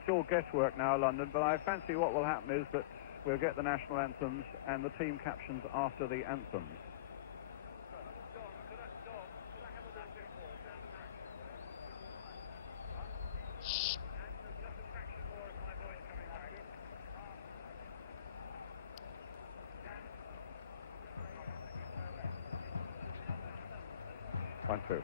it's all guesswork now, London, but I fancy what will happen is that we'll get the national anthems and the team captions after the anthems. One, two.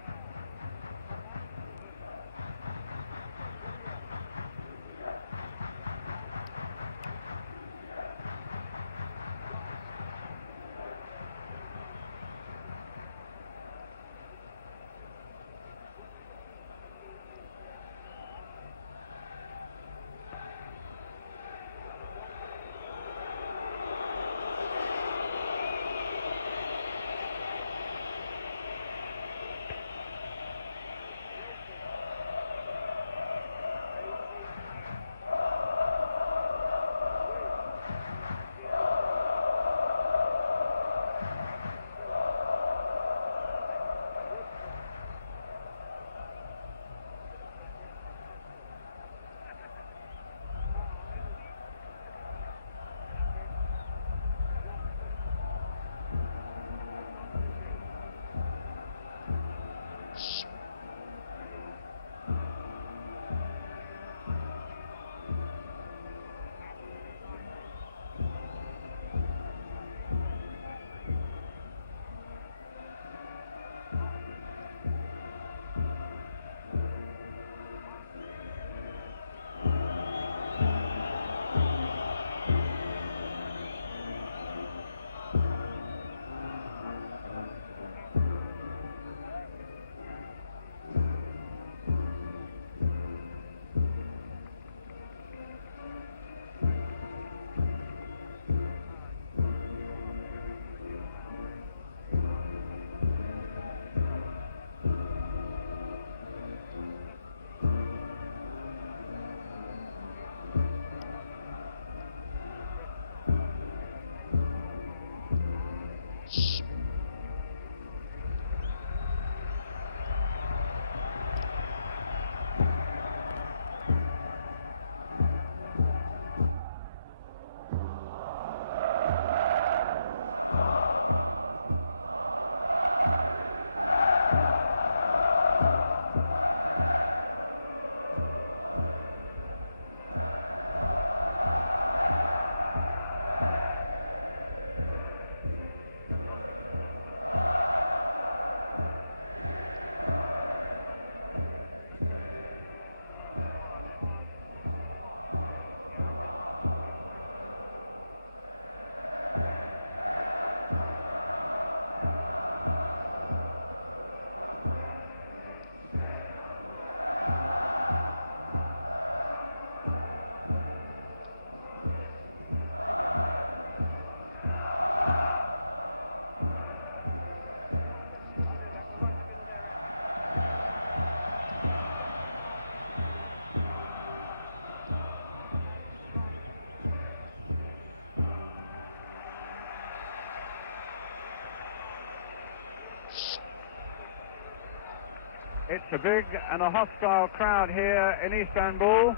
It's a big and a hostile crowd here in Istanbul.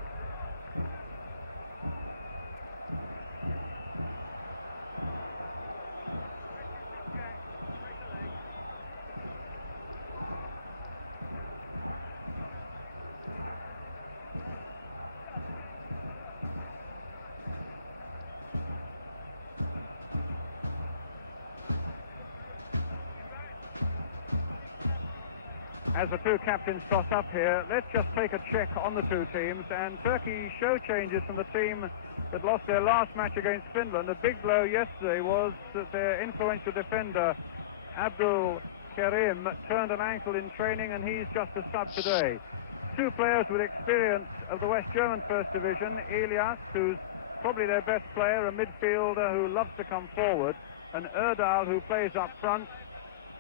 As the two captains toss up here, let's just take a check on the two teams. And Turkey show changes from the team that lost their last match against Finland. A big blow yesterday was that their influential defender, Abdul Kerim, turned an ankle in training, and he's just a sub today. Two players with experience of the West German First Division, Elias, who's probably their best player, a midfielder who loves to come forward, and Erdal, who plays up front.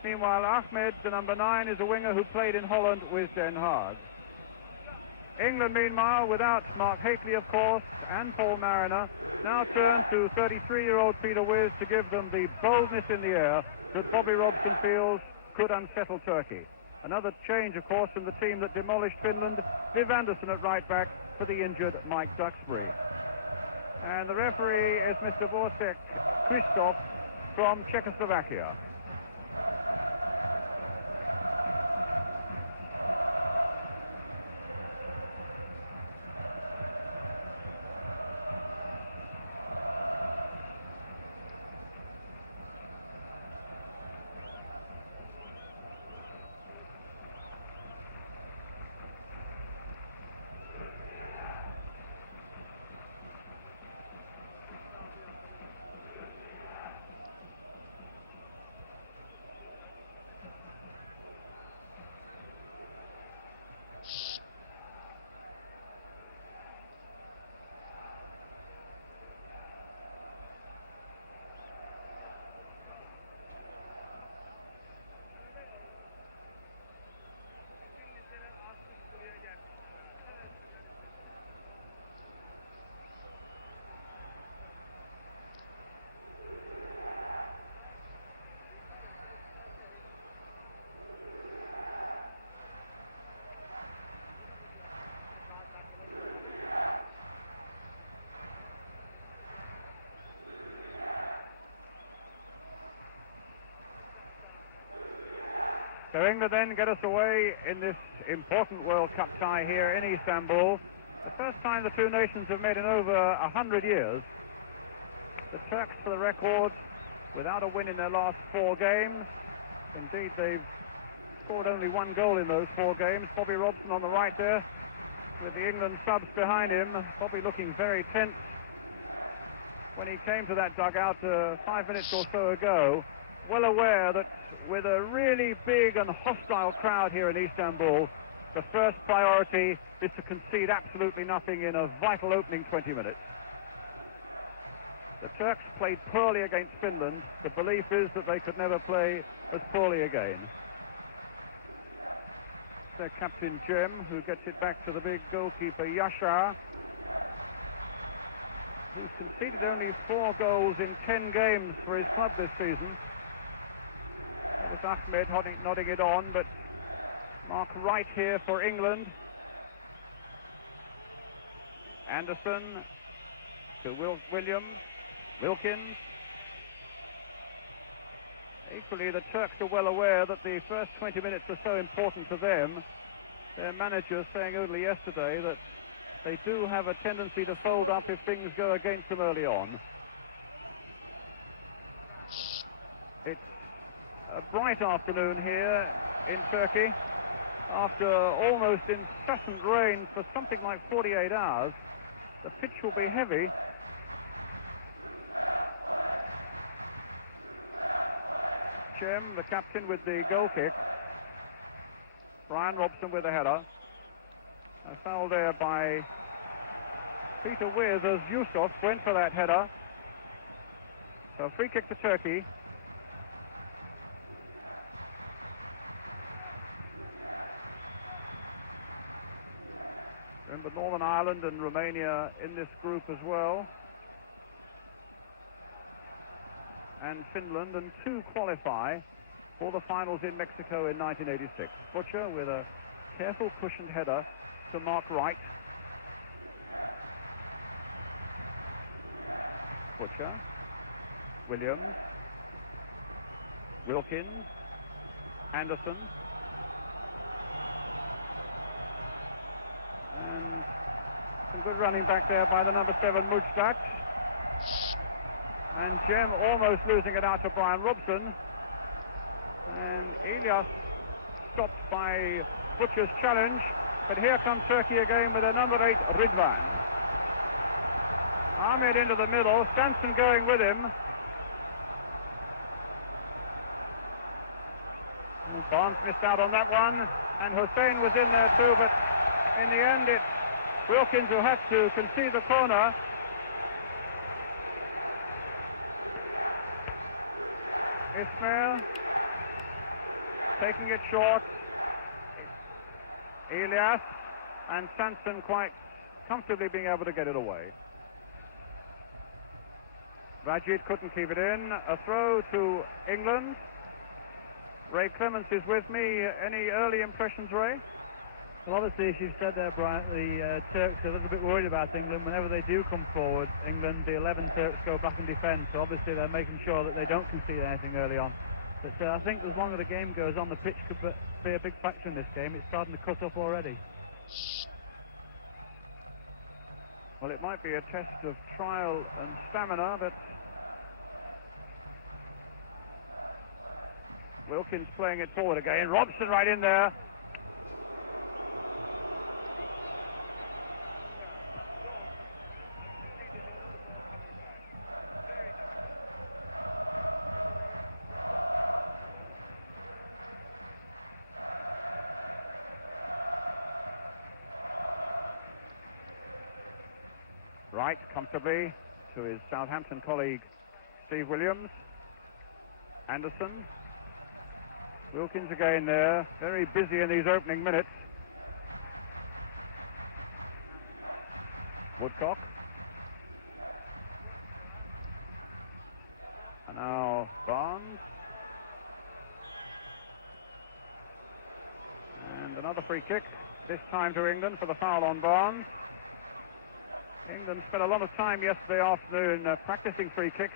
Meanwhile, Ahmed, the number 9, is a winger who played in Holland with Den Haag. England, meanwhile, without Mark Hateley, of course, and Paul Mariner, now turn to 33-year-old Peter Withe to give them the boldness in the air that Bobby Robson feels could unsettle Turkey. Another change, of course, from the team that demolished Finland. Viv Anderson at right back, for the injured Mike Duxbury. And the referee is Mr. Vojtech Christov from Czechoslovakia. So England then get us away in this important World Cup tie here in Istanbul. The first time the two nations have met in over 100 years. The Turks, for the record, without a win in their last 4 games. Indeed, they've scored only 1 goal in those 4 games. Bobby Robson on the right there, with the England subs behind him. Bobby looking very tense when he came to that dugout 5 minutes or so ago, well aware that with a really big and hostile crowd here in Istanbul, the first priority is to concede absolutely nothing in a vital opening 20 minutes. The Turks played poorly against Finland. The belief is that they could never play as poorly again. Their captain Jem, who gets it back to the big goalkeeper Yashar, who's conceded only 4 goals in 10 games for his club this season. That was Ahmed nodding it on, but Mark Wright here for England. Anderson to Williams, Wilkins. Equally, the Turks are well aware that the first 20 minutes are so important to them. Their manager saying only yesterday that they do have a tendency to fold up if things go against them early on. It's a bright afternoon here in Turkey. After almost incessant rain for something like 48 hours, the pitch will be heavy. Cem, the captain, with the goal kick. Brian Robson with the header. A foul there by Peter Withe as Yusuf went for that header. So free kick to Turkey. Remember, Northern Ireland and Romania in this group as well. And Finland, and 2 qualify for the finals in Mexico in 1986. Butcher with a careful cushioned header to Mark Wright. Butcher, Williams, Wilkins, Anderson, and some good running back there by the number 7 Mujdat. And Jem almost losing it out to Brian Robson. And Ilyas stopped by Butcher's challenge. But here comes Turkey again with a number 8 Ridvan. Ahmed into the middle, Sansom going with him. Barnes missed out on that one, and Hussein was in there too, but in the end it's Wilkins who had to concede the corner. Ismail taking it short. Ilyas and Sansom quite comfortably being able to get it away. Rajid couldn't keep it in. A throw to England. Ray Clements is with me. Any early impressions, Ray? Well, obviously, as you've said there, Brian, the Turks are a little bit worried about England. Whenever they do come forward, England, the 11 Turks go back and defend. So obviously they're making sure that they don't concede anything early on. But I think as long as the game goes on, the pitch could be a big factor in this game. It's starting to cut up already. Well, it might be a test of trial and stamina, but Wilkins playing it forward again. Robson right in there. Wright comfortably to his Southampton colleague Steve Williams. Anderson. Wilkins again there, very busy in these opening minutes. Woodcock. And now Barnes. And another free kick, this time to England for the foul on Barnes. England spent a lot of time yesterday afternoon practicing free kicks,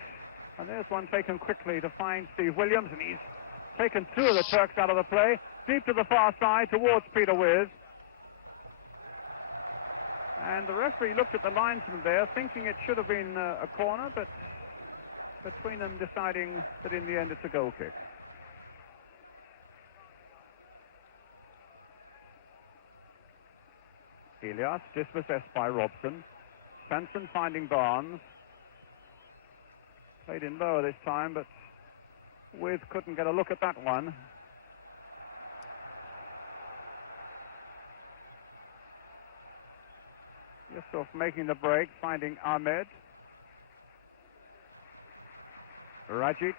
and there's one taken quickly to find Steve Williams, and he's taken two of the Turks out of the play, deep to the far side towards Peter Withe. And the referee looked at the linesman there, thinking it should have been a corner, but between them deciding that in the end it's a goal kick. Elias dispossessed by Robson. Sansom finding Barnes. Played in lower this time, but Withe couldn't get a look at that one. Yusuf making the break, finding Ahmed. Rajic.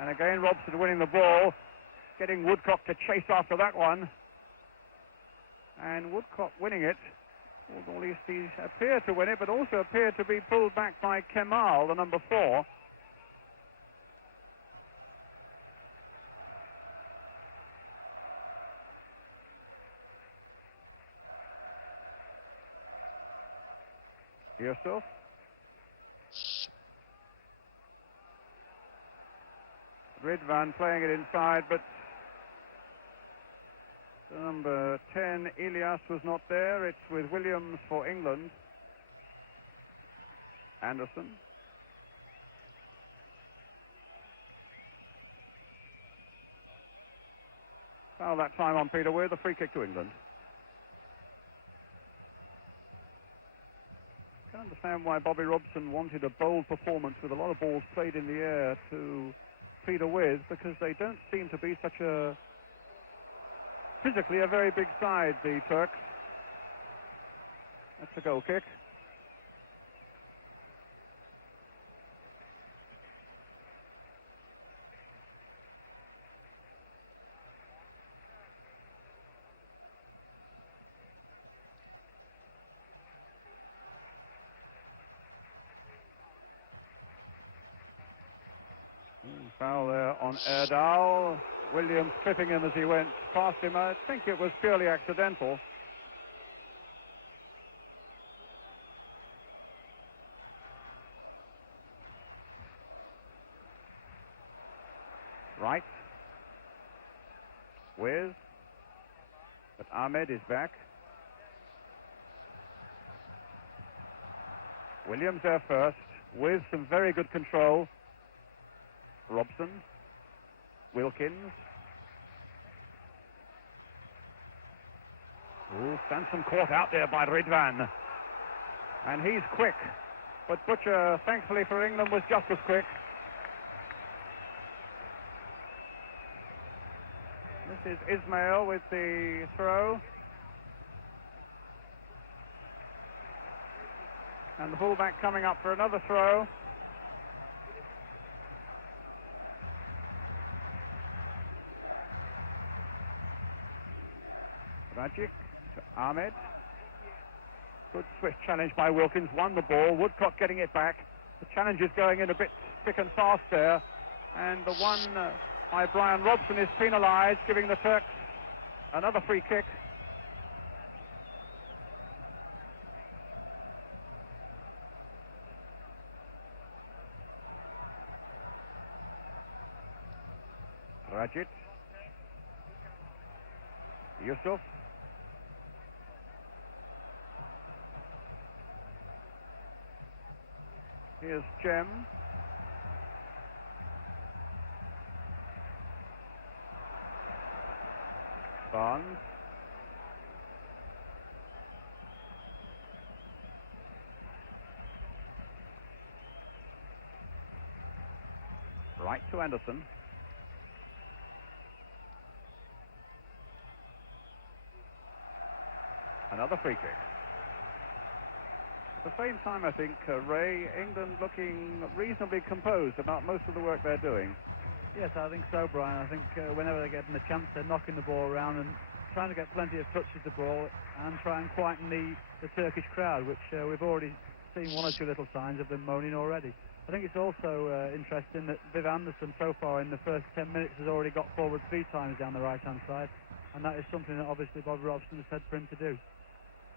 And again Robson winning the ball, getting Woodcock to chase after that one. And Woodcock winning it, or at least he appeared to win it, but also appeared to be pulled back by Kemal, the number 4. Yusuf. Ridvan playing it inside, but number 10, Elias, was not there. It's with Williams for England. Anderson. Foul that time on Peter Withe, a free kick to England. I can understand why Bobby Robson wanted a bold performance with a lot of balls played in the air to Peter Withe, because they don't seem to be such a physically a very big side, the Turks. That's a goal kick. Foul there on Erdal. Williams tripping him as he went past him. I think it was purely accidental. Wright. Withe. But Ahmed is back. Williams there first, with some very good control. Robson. Wilkins. Ooh, Sansom caught out there by Ridvan. And he's quick. But Butcher, thankfully for England, was just as quick. This is Ismail with the throw. And the fullback coming up for another throw. Rajic to Ahmed. Good swift challenge by Wilkins, won the ball. Woodcock getting it back. The challenge is going in a bit thick and fast there. And the one by Brian Robson is penalised, giving the Turks another free kick. Rajit. Yusuf. Here's Jem. Barnes. Right to Anderson. Another free kick. At the same time, I think, Ray, England looking reasonably composed about most of the work they're doing. Yes, I think so, Brian. I think whenever they're getting the chance, they're knocking the ball around and trying to get plenty of touch with the ball and try and quieten the Turkish crowd, which we've already seen one or two little signs of them moaning already. I think it's also interesting that Viv Anderson, so far in the first 10 minutes, has already got forward 3 times down the right-hand side, and that is something that obviously Bob Robson has said for him to do.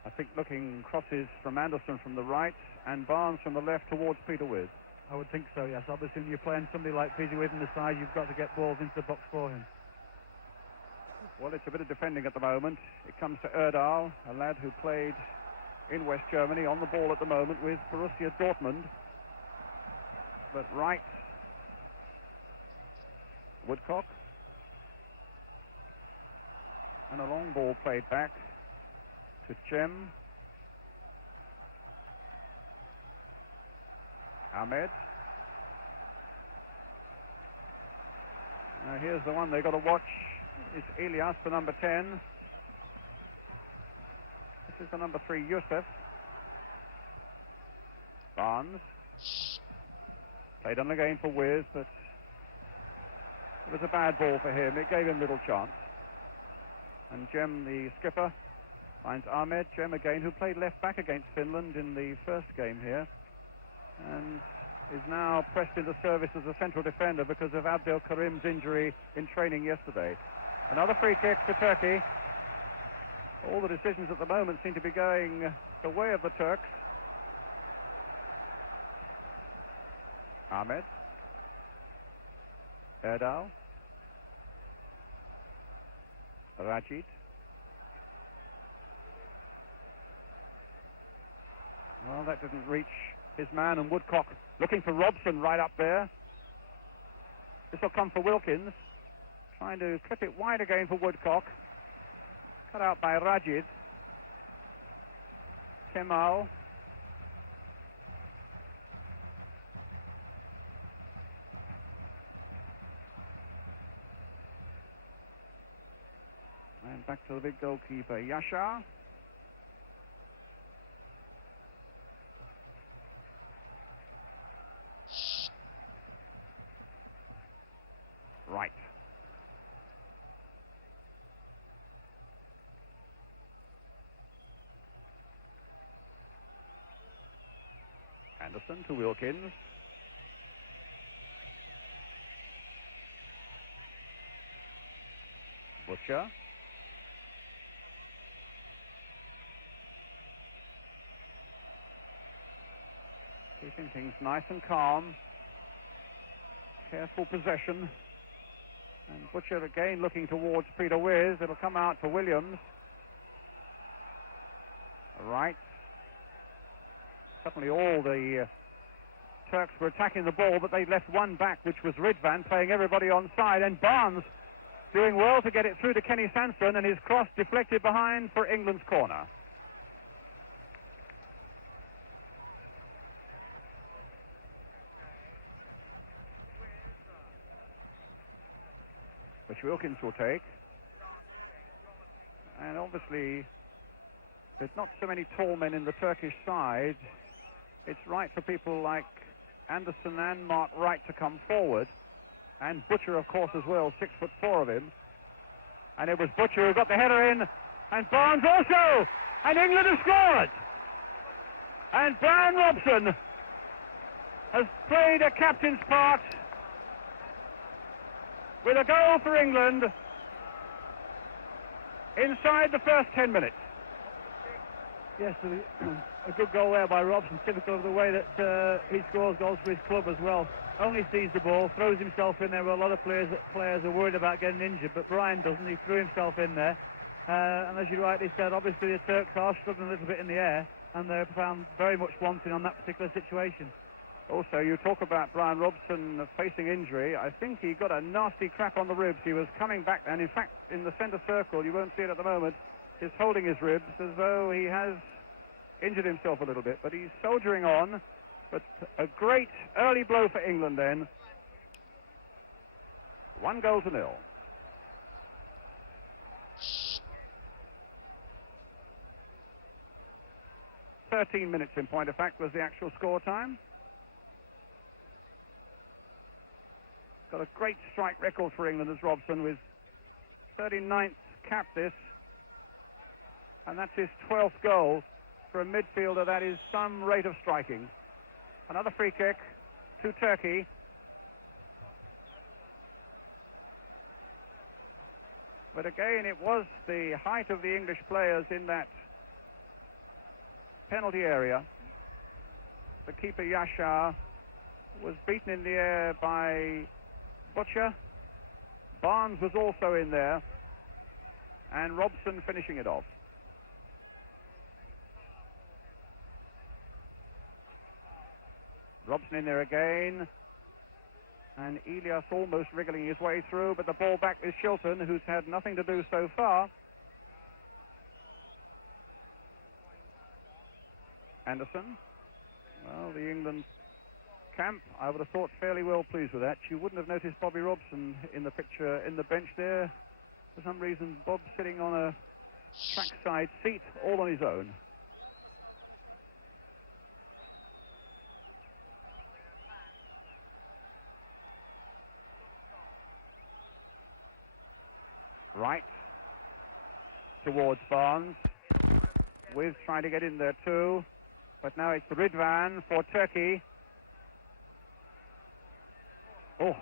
I think looking crosses from Anderson from the right and Barnes from the left towards Peter Withe. I would think so, yes. Obviously, when you're playing somebody like Peter Withe in the side, you've got to get balls into the box for him. Well, it's a bit of defending at the moment. It comes to Erdal, a lad who played in West Germany, on the ball at the moment with Borussia Dortmund. But Wright, Woodcock, and a long ball played back to Jem. Ahmed. Now here's the one they've got to watch. It's Elias, the number 10. This is the number 3, Yusuf. Barnes. Played on again for Withe, but it was a bad ball for him. It gave him little chance. And Jem, the skipper, finds Ahmed. Jem again, who played left back against Finland in the first game here, and is now pressed into service as a central defender because of Abdel Karim's injury in training yesterday. Another free kick to Turkey. All the decisions at the moment seem to be going the way of the Turks. Ahmed. Erdal. Rajit. Well, that didn't reach his man, and Woodcock looking for Robson right up there. This will come for Wilkins. Trying to clip it wide again for Woodcock. Cut out by Rajit. Kemal. And back to the big goalkeeper, Yasha. Right. Anderson to Wilkins. Butcher. Keeping things nice and calm. Careful possession. And Butcher again looking towards Peter Withe. It'll come out to Williams. Right. Suddenly all the Turks were attacking the ball, but they left one back, which was Ridvan, playing everybody on side. And Barnes doing well to get it through to Kenny Sansom, and his cross deflected behind for England's corner. Which Wilkins will take. And obviously, there's not so many tall men in the Turkish side. It's right for people like Anderson and Mark Wright to come forward. And Butcher, of course, as well, 6'4" of him. And it was Butcher who got the header in. And Barnes also! And England has scored! And Brian Robson has played a captain's part. with a goal for England inside the first 10 minutes. Yes, a good goal there by Robson, typical of the way that he scores goals for his club as well. Only sees the ball, throws himself in there where a lot of players are worried about getting injured, but Brian doesn't. He threw himself in there. And as you rightly said, obviously the Turks are struggling a little bit in the air, and they're found very much wanting on that particular situation. Also, you talk about Brian Robson facing injury. I think he got a nasty crack on the ribs. He was coming back, and in fact, in the centre circle, you won't see it at the moment, he's holding his ribs as though he has injured himself a little bit, but he's soldiering on. But a great early blow for England then. 1-0. 13 minutes in point of fact was the actual score time. Got a great strike record for England as Robson, with 39th cap this, and that's his 12th goal. For a midfielder, that is some rate of striking. Another free kick to Turkey. But again, it was the height of the English players in that penalty area. The keeper, Yashar, was beaten in the air by Butcher. Barnes was also in there, and Robson finishing it off. Robson in there again, and Elias almost wriggling his way through, but the ball back with Shilton, who's had nothing to do so far. Anderson. Well, the England camp, I would have thought, fairly well pleased with that. You wouldn't have noticed Bobby Robson in the picture in the bench there. For some reason, Bob's sitting on a trackside seat all on his own. Wright towards Barnes. Withe trying to get in there too, but now it's Ridvan for Turkey. Oh,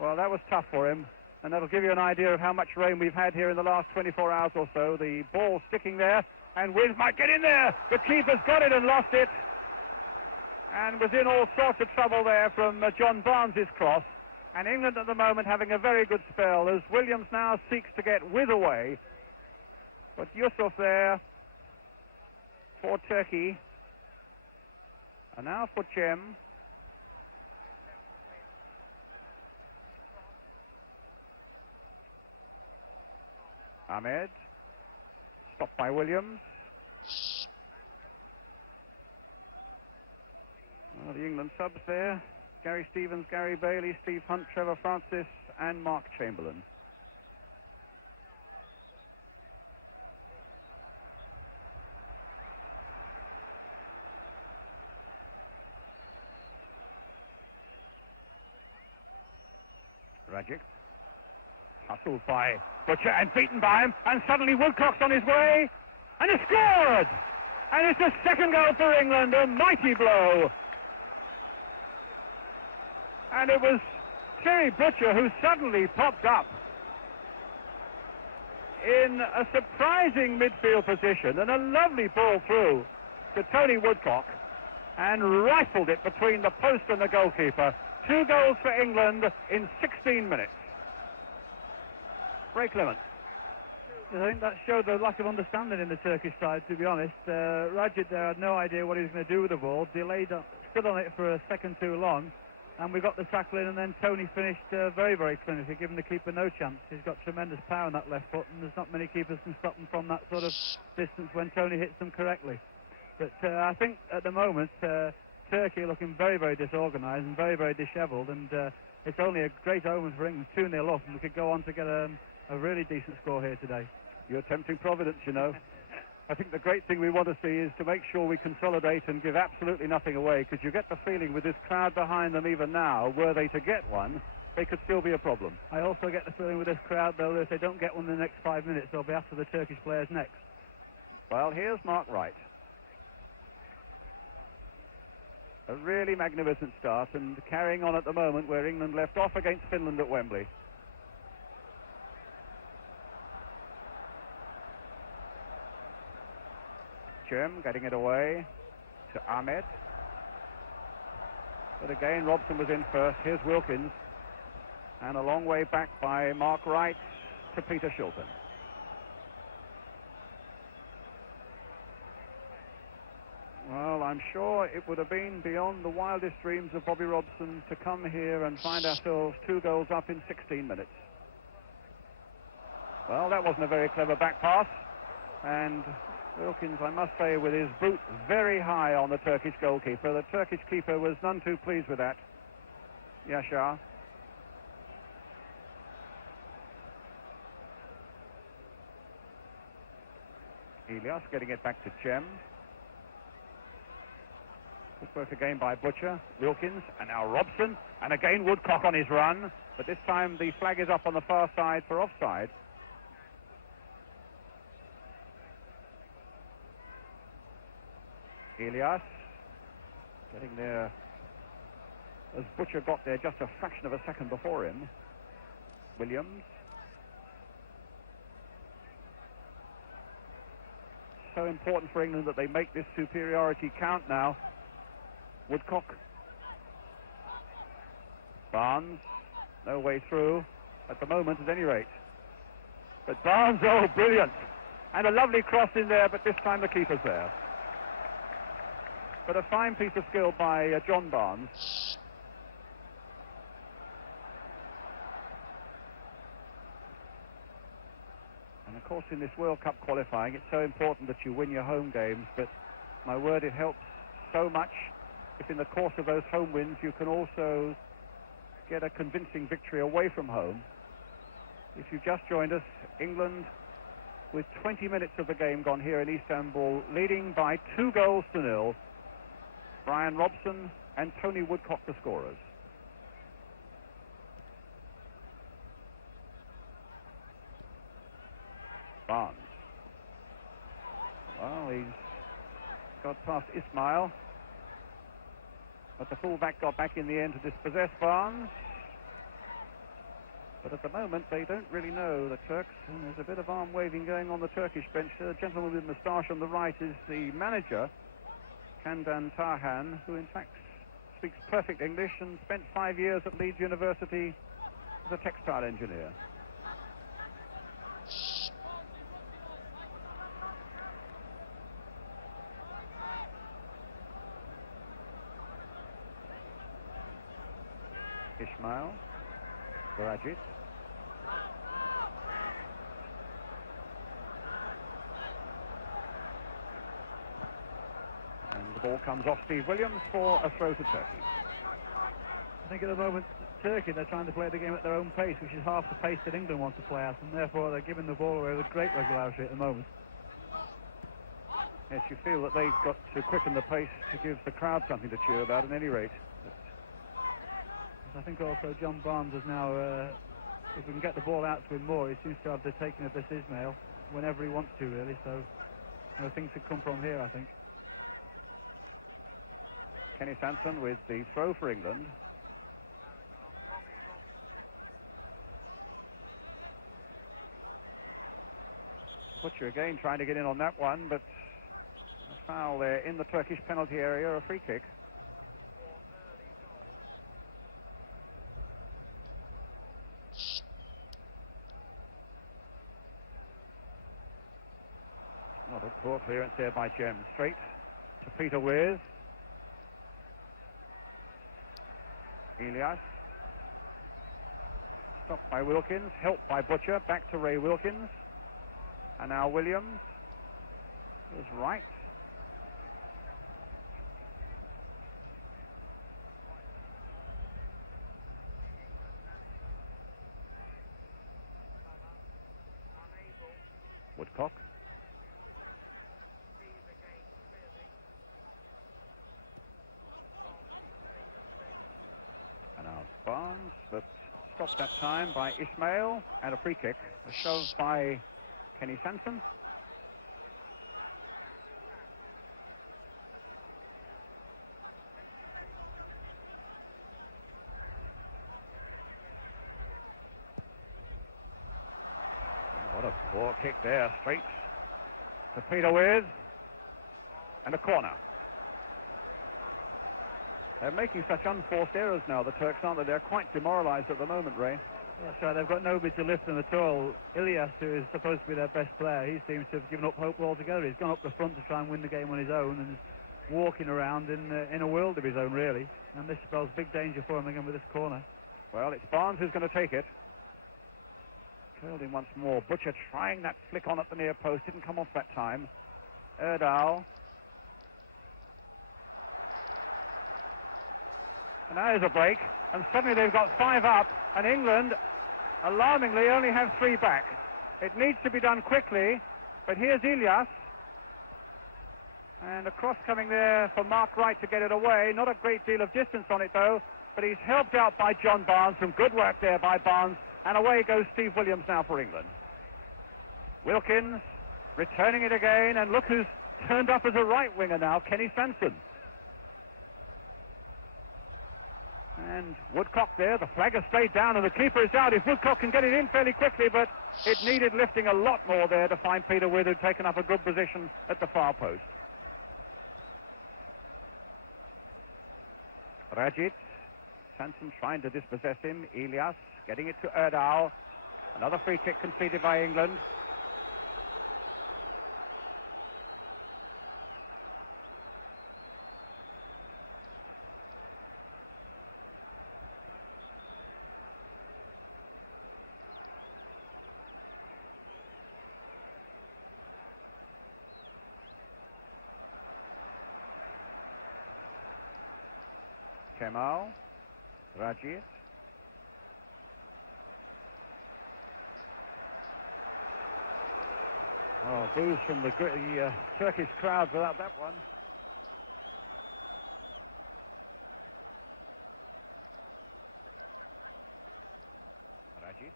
well, that was tough for him, and that'll give you an idea of how much rain we've had here in the last 24 hours or so. The ball sticking there, and Withe might get in there. The keeper's got it and lost it, and was in all sorts of trouble there from John Barnes's cross. And England at the moment having a very good spell as Williams now seeks to get Withe away. But Yusuf there for Turkey. And now for Cem. Ahmed. Stopped by Williams. Well, the England subs there. Gary Stevens, Gary Bailey, Steve Hunt, Trevor Francis, and Mark Chamberlain. Rajic. Hustled by Butcher and beaten by him, and suddenly Woodcock's on his way, and it's scored! And it's the second goal for England, a mighty blow. And it was Terry Butcher who suddenly popped up in a surprising midfield position, and a lovely ball through to Tony Woodcock, and rifled it between the post and the goalkeeper. 2 goals for England in 16 minutes. Ray Clement. I think that showed the lack of understanding in the Turkish side, to be honest. Rajic there had no idea what he was going to do with the ball, stood on it for a second too long, and we got the tackle in, and then Tony finished very, very clinically, giving the keeper no chance. He's got tremendous power on that left foot, and there's not many keepers can stop him from that sort of distance when Tony hits them correctly. But I think at the moment, Turkey are looking very, very disorganised and very, very dishevelled, and it's only a great omen for England, 2-0 up, and we could go on to get a really decent score here today. You're tempting Providence, you know. I think the great thing we want to see is to make sure we consolidate and give absolutely nothing away, because you get the feeling with this crowd behind them even now, were they to get one, they could still be a problem. I also get the feeling with this crowd, though, that if they don't get one in the next 5 minutes, they'll be after the Turkish players next. Well, here's Mark Wright. A really magnificent start, and carrying on at the moment where England left off against Finland at Wembley. Cem getting it away to Ahmed. But again, Robson was in first. Here's Wilkins. And a long way back by Mark Wright to Peter Shilton. Well, I'm sure it would have been beyond the wildest dreams of Bobby Robson to come here and find ourselves 2 goals up in 16 minutes. Well, that wasn't a very clever back pass. And Wilkins, I must say, with his boot very high on the Turkish goalkeeper. The Turkish keeper was none too pleased with that. Yaşar. Elias getting it back to Cem. Good work again by Butcher, Wilkins, and now Robson. And again Woodcock on his run. But this time the flag is up on the far side for offside. Elias getting there as Butcher got there just a fraction of a second before him. Williams. So important for England that they make this superiority count now. Woodcock. Barnes. No way through at the moment at any rate. But Barnes, oh brilliant. And a lovely cross in there, but this time the keeper's there. But a fine piece of skill by John Barnes. And of course in this World Cup qualifying it's so important that you win your home games, but my word, it helps so much if in the course of those home wins you can also get a convincing victory away from home. If you've just joined us, England with 20 minutes of the game gone here in Istanbul, leading by 2-0. Brian Robson and Tony Woodcock the scorers. Barnes. Well, he's got past Ismail. But the fullback got back in the end to dispossess Barnes. But at the moment they don't really know, the Turks, and there's a bit of arm waving going on the Turkish bench. The gentleman with the moustache on the right is the manager, Kandan Tarhan, who in fact speaks perfect English and spent 5 years at Leeds University as a textile engineer. Ismail, Barajit. And the ball comes off Steve Williams for a throw to Turkey. I think at the moment, Turkey, they're trying to play the game at their own pace, which is half the pace that England wants to play at, and therefore they're giving the ball away with great regularity at the moment. Yes, you feel that they've got to quicken the pace to give the crowd something to cheer about at any rate. I think also John Barnes is now, if we can get the ball out to him more, he seems to have the taking of this Ismail whenever he wants to, really, so things should come from here, I think. Kenny Sansom with the throw for England. Butcher again trying to get in on that one, but a foul there in the Turkish penalty area, a free kick. Not a poor clearance there by Cem. Straight to Peter Withe. Elias. Stopped by Wilkins, helped by Butcher, back to Ray Wilkins. And now Williams. Here's Wright. Woodcock. And now Barnes, but stopped that time by Ismail, and a free kick. A shove by Kenny Sansom. What a poor kick there, straight to Peter Withe. And a corner. They're making such unforced errors now, the Turks, aren't they? They're quite demoralised at the moment, Ray. That's right, they've got nobody to lift them at all. Ilyas, who is supposed to be their best player, he seems to have given up hope altogether. He's gone up the front to try and win the game on his own and is walking around in a world of his own, really. And this spells big danger for him again with this corner. Well, it's Barnes who's going to take it. Curled in once more. Butcher trying that flick on at the near post. Didn't come off that time. Erdal. And now there's a break. And suddenly they've got 5 up. And England, alarmingly, only have 3 back. It needs to be done quickly. But here's Ilyas. And a cross coming there for Mark Wright to get it away. Not a great deal of distance on it, though. But he's helped out by John Barnes. Some good work there by Barnes. And away goes Steve Williams now for England. Wilkins returning it again. And look who's turned up as a right winger now, Kenny Sansom. And Woodcock there, the flag has stayed down and the keeper is out. If Woodcock can get it in fairly quickly, but it needed lifting a lot more there to find Peter Withe, who'd taken up a good position at the far post. Rajic, Sansom trying to dispossess him. Ilyas getting it to Erdal. Another free kick conceded by England. Kemal, Rajic. Oh, boos from the Turkish crowd without that one. Rajic.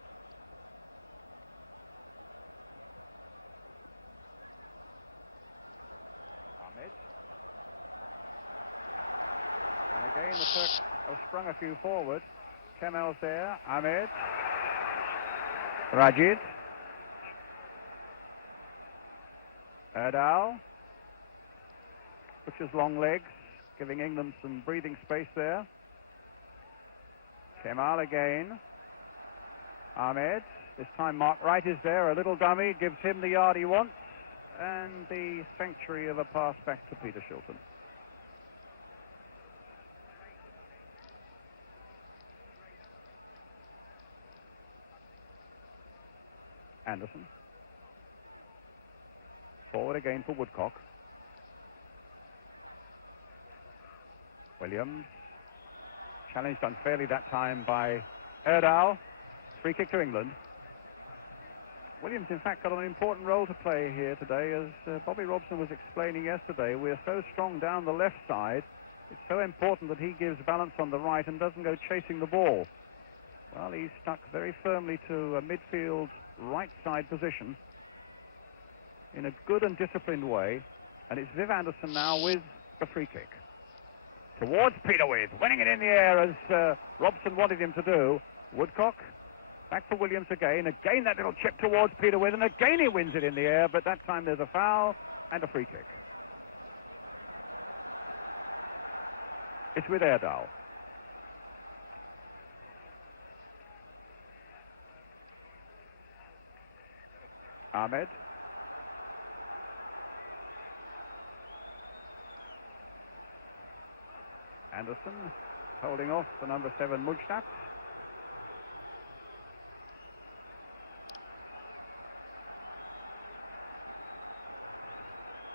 Ahmed. And again, the Turks have sprung a few forward. Kemal's there. Ahmed. Rajic. Erdal. Pushes long legs, giving England some breathing space there. Kemal again. Ahmed. This time Mark Wright is there. A little dummy. Gives him the yard he wants. And the sanctuary of a pass back to Peter Shilton. Anderson. Forward again for Woodcock. Williams. Challenged unfairly that time by Erdal. Free kick to England. Williams, in fact, got an important role to play here today. As Bobby Robson was explaining yesterday, we're so strong down the left side. It's so important that he gives balance on the right and doesn't go chasing the ball. Well, he's stuck very firmly to a midfield right side position in a good and disciplined way, and it's Viv Anderson now with the free kick towards Peter Withe, winning it in the air as Robson wanted him to do. Woodcock back for Williams again that little chip towards Peter Withe, and again he wins it in the air, but that time there's a foul and a free kick. It's with Erdal. Ahmed. Anderson holding off the number 7 Mujtat.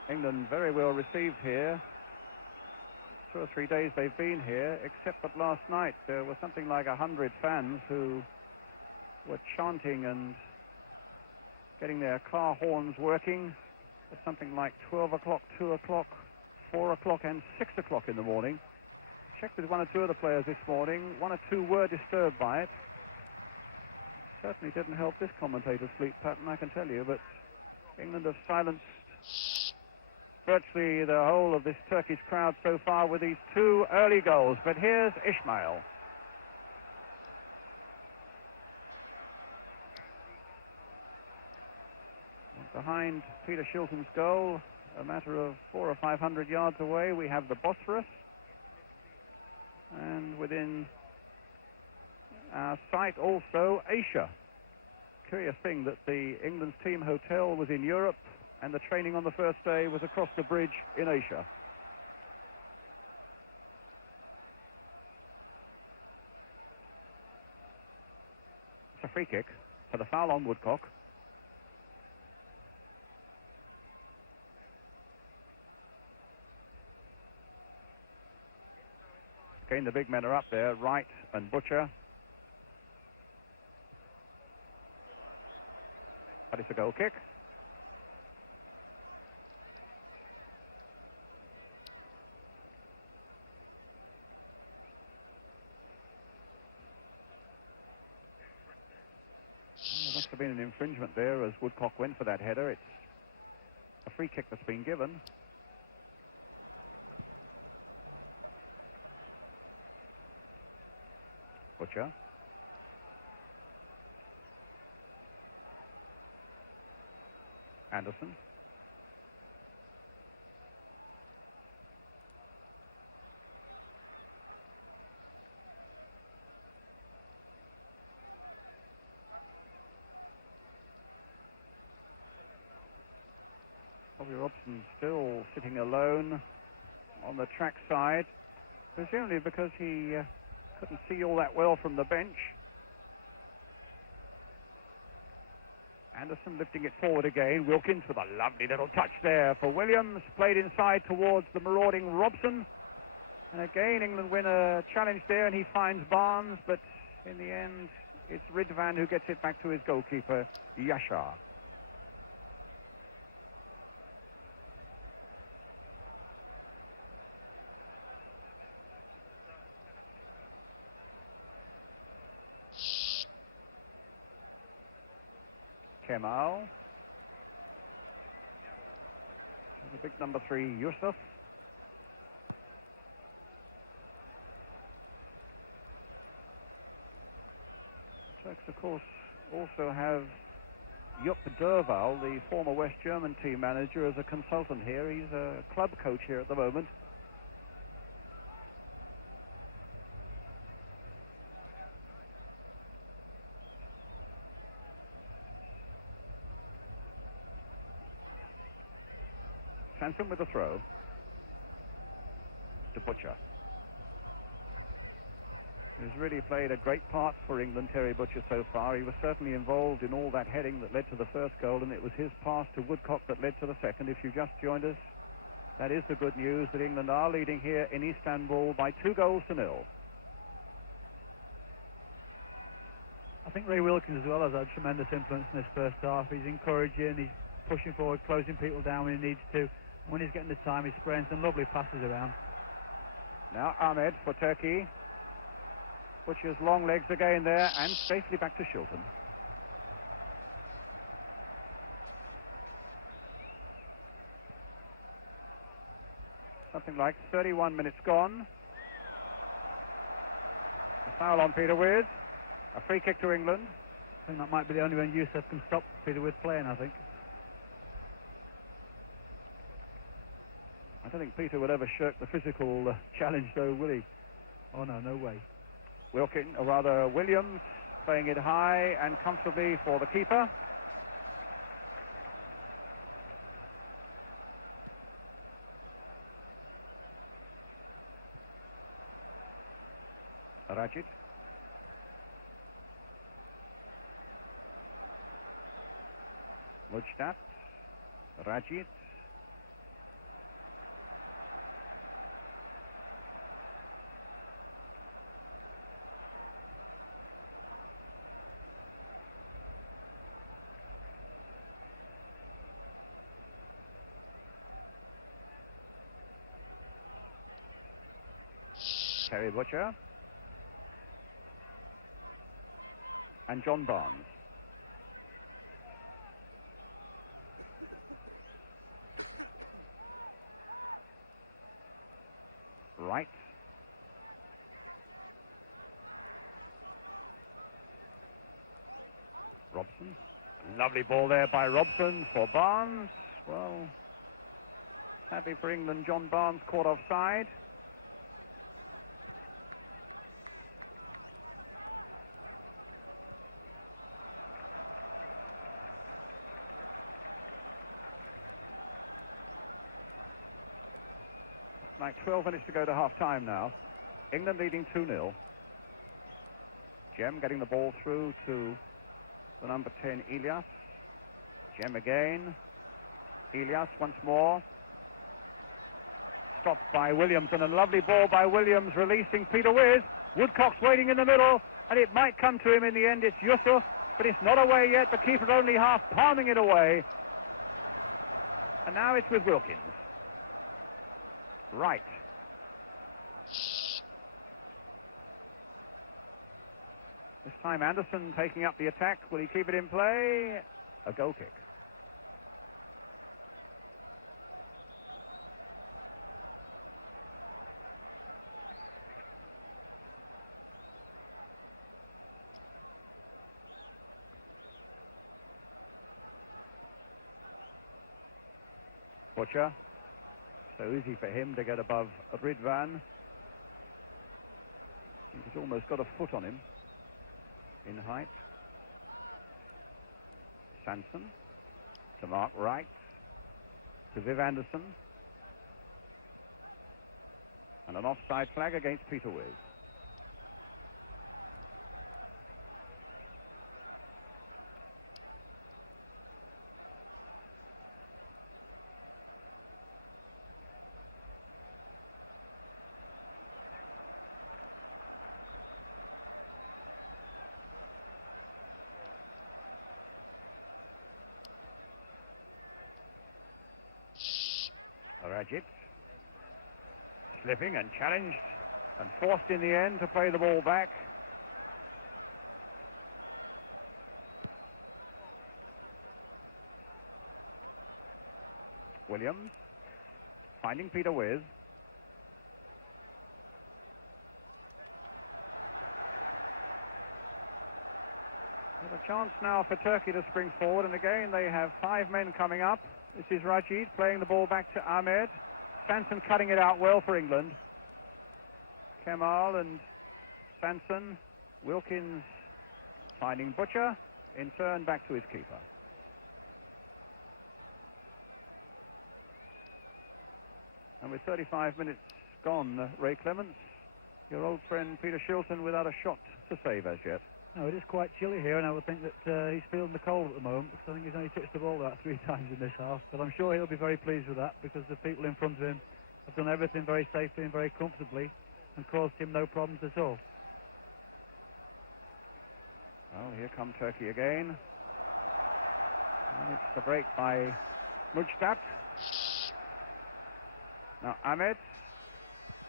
England very well received here. 2 or 3 days they've been here, except that last night there was something like 100 fans who were chanting and getting their car horns working at something like 12 o'clock, 2 o'clock, 4 o'clock and 6 o'clock in the morning. I checked with 1 or 2 of the players this morning. 1 or 2 were disturbed by it. Certainly didn't help this commentator's sleep pattern, I can tell you, but England have silenced virtually the whole of this Turkish crowd so far with these 2 early goals. But here's Ismail. Behind Peter Shilton's goal, a matter of 400 or 500 yards away, we have the Bosphorus. And within our sight also Asia. Curious thing that the England's team hotel was in Europe and the training on the first day was across the bridge in Asia. It's a free kick for the foul on Woodcock. Again, the big men are up there, Wright and Butcher. But it's a goal kick. There must have been an infringement there as Woodcock went for that header. It's a free kick that's been given. Butcher. Anderson. Bobby Robson still sitting alone on the track side, presumably because he couldn't see all that well from the bench. Anderson lifting it forward again. Wilkins with a lovely little touch there for Williams. Played inside towards the marauding Robson. And again, England win a challenge there, and he finds Barnes, but in the end, it's Ridvan who gets it back to his goalkeeper, Yashar. Kemal. The big number 3, Yusuf. The Turks, of course, also have Jupp Derval, the former West German team manager, as a consultant here. He's a club coach here at the moment. Sansom with the throw to Butcher. He's really played a great part for England, Terry Butcher, so far. He was certainly involved in all that heading that led to the first goal, and it was his pass to Woodcock that led to the second. If you just joined us, that is the good news, that England are leading here in Istanbul by 2-0. I think Ray Wilkins as well has had tremendous influence in this first half. He's encouraging, he's pushing forward, closing people down when he needs to. When he's getting the time, he's spraying some lovely passes around. Now Ahmed for Turkey. Butcher's long legs again there, and safely back to Shilton. Something like 31 minutes gone. A foul on Peter Withe. A free kick to England. I think that might be the only way Yusuf can stop Peter Withe playing, I think. I don't think Peter would ever shirk the physical challenge, though, will he? Oh, no, no way. Wilkins, or rather Williams, playing it high and comfortably for the keeper. Rajit. Mujdat. Rajit. Terry Butcher and John Barnes. Wright. Robson. Lovely ball there by Robson for Barnes. Well, Sadly for England, John Barnes caught offside. Like 12 minutes to go to half-time now. England leading 2-0. Jem getting the ball through to the number 10, Elias. Jem again. Elias once more. Stopped by Williams, and a lovely ball by Williams releasing Peter Withe. Woodcock's waiting in the middle, and it might come to him in the end. It's Yusuf, but it's not away yet. The keeper's only half palming it away. And now it's with Wilkins. Wright. This time Anderson taking up the attack. Will he keep it in play? A goal kick. Butcher. So easy for him to get above Ridvan. He's almost got a foot on him in height. Sansom to Mark Wright, to Viv Anderson, and an offside flag against Peter Withe. Rajit slipping and challenged and forced in the end to play the ball back. Williams finding Peter Withe. Got a chance now for Turkey to spring forward, and again they have 5 men coming up. This is Rajid playing the ball back to Ahmed. Sansom cutting it out well for England. Kemal and Sansom. Wilkins finding Butcher. In turn back to his keeper. And with 35 minutes gone, Ray Clements, your old friend Peter Shilton without a shot to save as yet. No, it is quite chilly here, and I would think that he's feeling the cold at the moment, because I think he's only touched the ball about 3 times in this half. But I'm sure he'll be very pleased with that, because the people in front of him have done everything very safely and very comfortably and caused him no problems at all. Well, here come Turkey again. And it's the break by Mujtat. Now Ahmed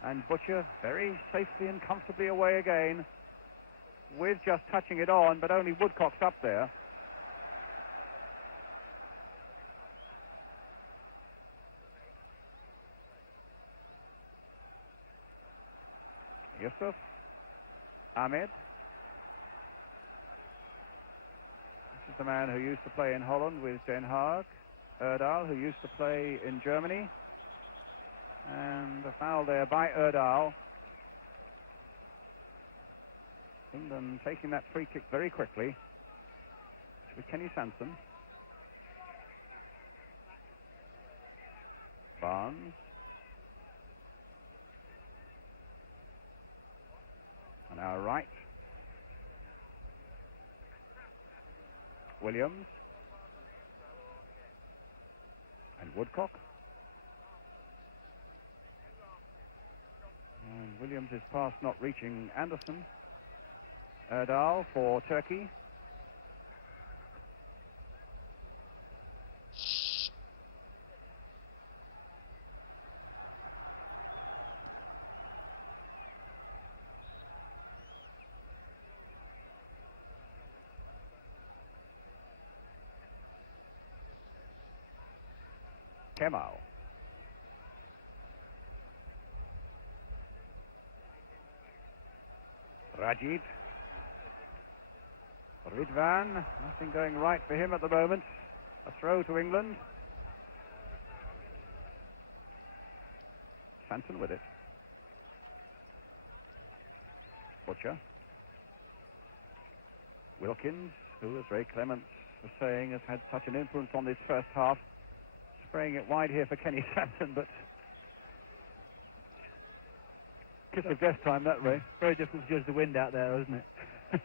and Butcher very safely and comfortably away again. With just touching it on, but only Woodcock's up there. Yusuf, Ahmed. This is the man who used to play in Holland with Den Haag. Erdal, who used to play in Germany. And a foul there by Erdal. England taking that free kick very quickly. It's with Kenny Sansom. Barnes. And our right. Williams. And Woodcock. And Williams' pass not reaching Anderson. Erdal for Turkey. Kemal. Rajid. Ridvan, nothing going right for him at the moment. A throw to England. Sansom with it. Butcher. Wilkins, who, as Ray Clements was saying, has had such an influence on this first half. Spraying it wide here for Kenny Sansom, but kiss of death time that, Ray. Very difficult to judge the wind out there, isn't it?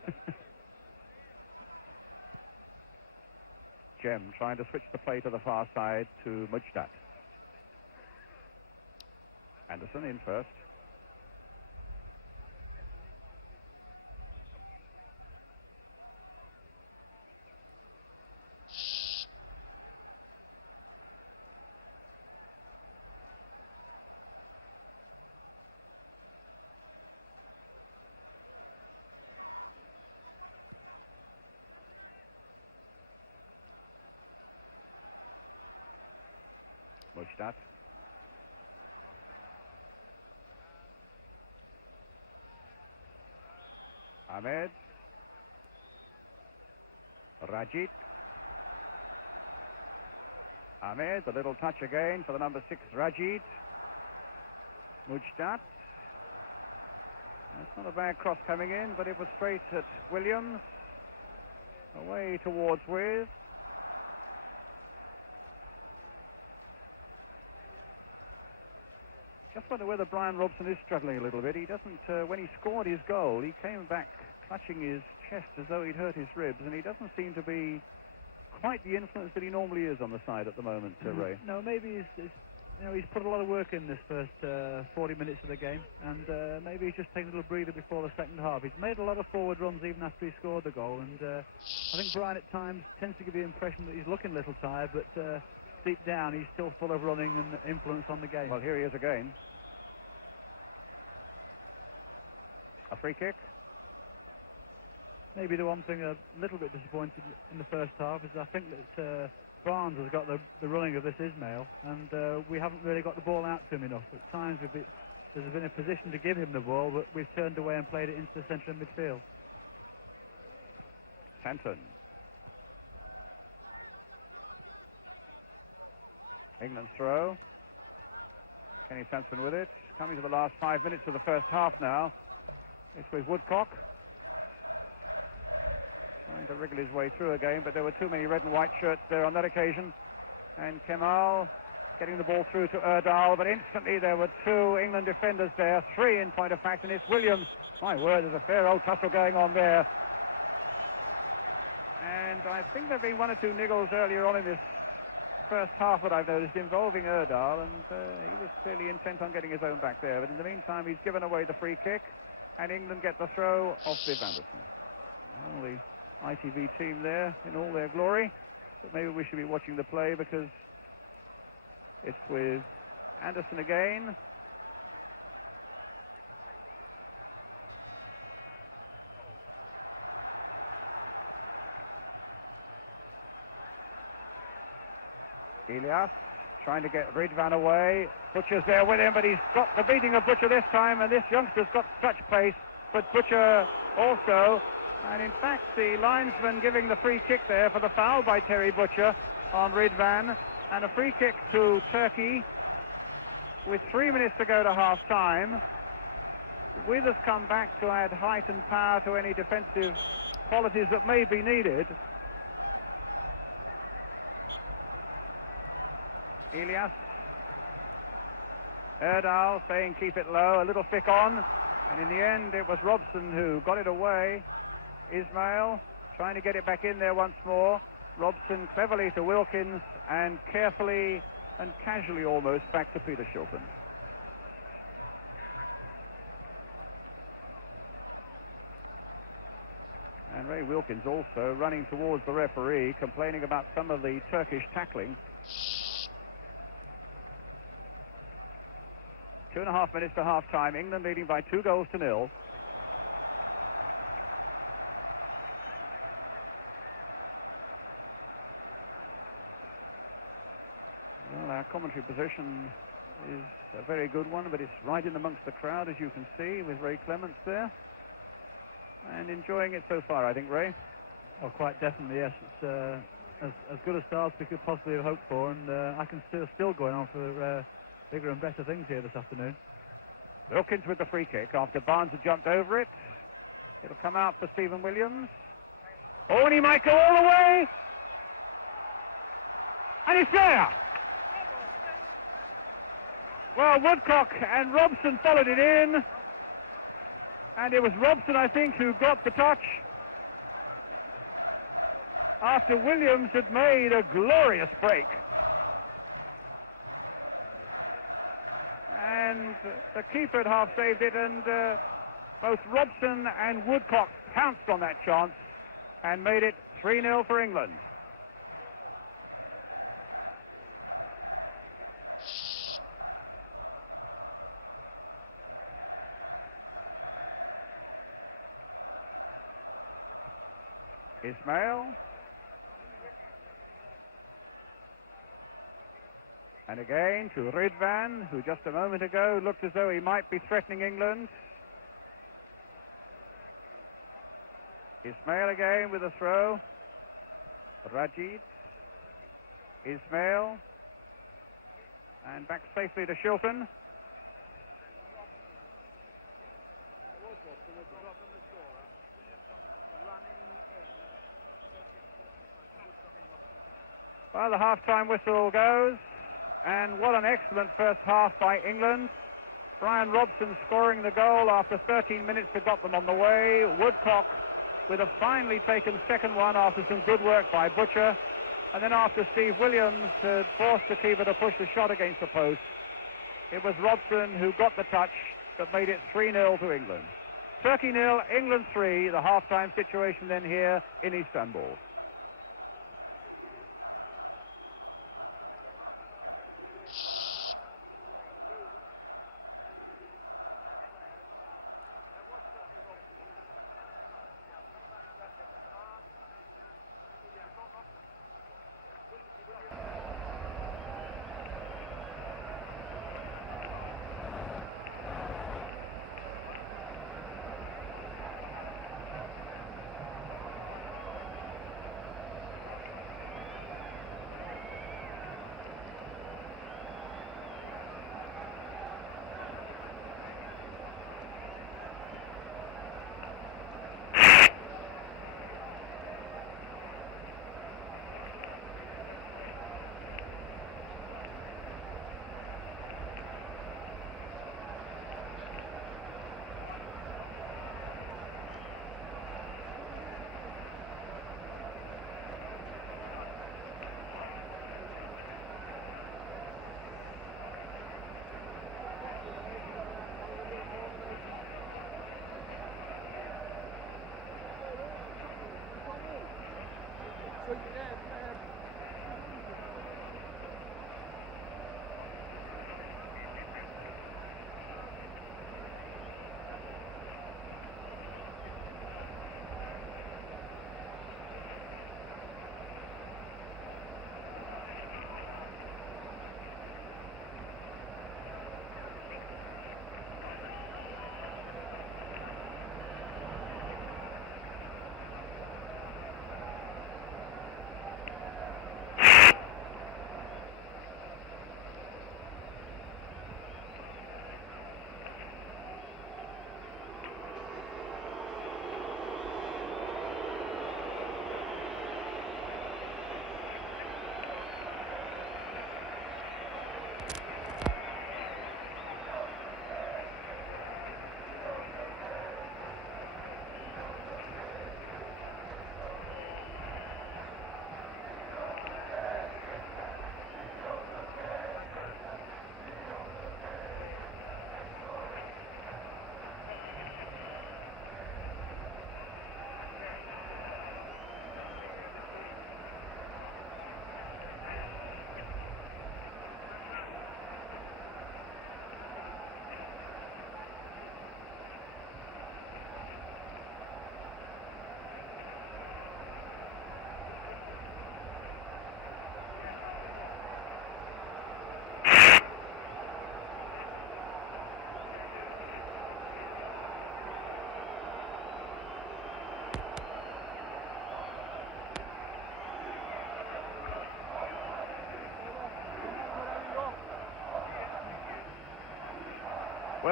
Jem trying to switch the play to the far side to Mujdat. Anderson in first. Mujdat. Ahmed. Rajit. Ahmed, the little touch again for the number 6, Rajit. Mujdat. That's not a bad cross coming in, but it was straight at Williams. Away towards Withe. Just wonder whether Brian Robson is struggling a little bit. He doesn't, when he scored his goal, he came back clutching his chest as though he'd hurt his ribs, and he doesn't seem to be quite the influence that he normally is on the side at the moment, Ray. No, maybe he's put a lot of work in this first 40 minutes of the game, and maybe he's just taken a little breather before the second half. He's made a lot of forward runs even after he scored the goal, and I think Brian at times tends to give the impression that he's looking a little tired, but deep down he's still full of running and influence on the game. Well, here he is again. A free kick. Maybe the one thing a little bit disappointed in the first half is I think that Barnes has got the running of this Ismail, and we haven't really got the ball out to him enough. At times there's been a position to give him the ball, but we've turned away and played it into the centre of midfield. Sansom. England's throw. Kenny Sansom with it. Coming to the last 5 minutes of the first half now. It's with Woodcock. Trying to wriggle his way through again, but there were too many red and white shirts there on that occasion. And Kemal getting the ball through to Erdal, but instantly there were 2 England defenders there, 3 in point of fact, and it's Williams. My word, there's a fair old tussle going on there. And I think there have been 1 or 2 niggles earlier on in this first half that I've noticed involving Erdal, and he was clearly intent on getting his own back there. But in the meantime, he's given away the free kick, and England get the throw of Viv Anderson. Well, the ITV team there in all their glory, but maybe we should be watching the play because it's with Anderson again. Elias trying to get Ridvan away. Butcher's there with him, but he's got the beating of Butcher this time, and this youngster's got such pace, but Butcher also. And in fact, the linesman giving the free kick there for the foul by Terry Butcher on Ridvan, and a free kick to Turkey with 3 minutes to go to half-time. Withe has come back to add height and power to any defensive qualities that may be needed. Elias. Erdal saying keep it low, a little thick on, and in the end it was Robson who got it away. Ismail trying to get it back in there once more. Robson cleverly to Wilkins, and carefully and casually almost back to Peter Shilton. And Ray Wilkins also running towards the referee, complaining about some of the Turkish tackling. 2.5 minutes to half-time. England leading by 2-0. Well, our commentary position is a very good one, but it's right in amongst the crowd, as you can see, with Ray Clements there. And enjoying it so far, I think, Ray. Oh, quite definitely, yes. It's as good a start as we could possibly have hoped for, and I can see us still going on for bigger and better things here this afternoon. Wilkins with the free kick after Barnes had jumped over it. It'll come out for Stephen Williams. Oh, and he might go all the way. And it's there. Well, Woodcock and Robson followed it in. And it was Robson, I think, who got the touch after Williams had made a glorious break. And the keeper had half saved it, and both Robson and Woodcock pounced on that chance and made it 3-0 for England. Ismail. And again to Ridvan, who just a moment ago looked as though he might be threatening England. Ismail again with a throw. Rajid. Ismail. And back safely to Shilton. Well, the half-time whistle goes, and what an excellent first half by England. Brian Robson scoring the goal after 13 minutes that got them on the way. Woodcock with a finely taken second one after some good work by Butcher. And then after Steve Williams had forced the keeper to push the shot against the post, it was Robson who got the touch that made it 3-0 to England. Turkey 0, England 3, the half-time situation then here in Istanbul.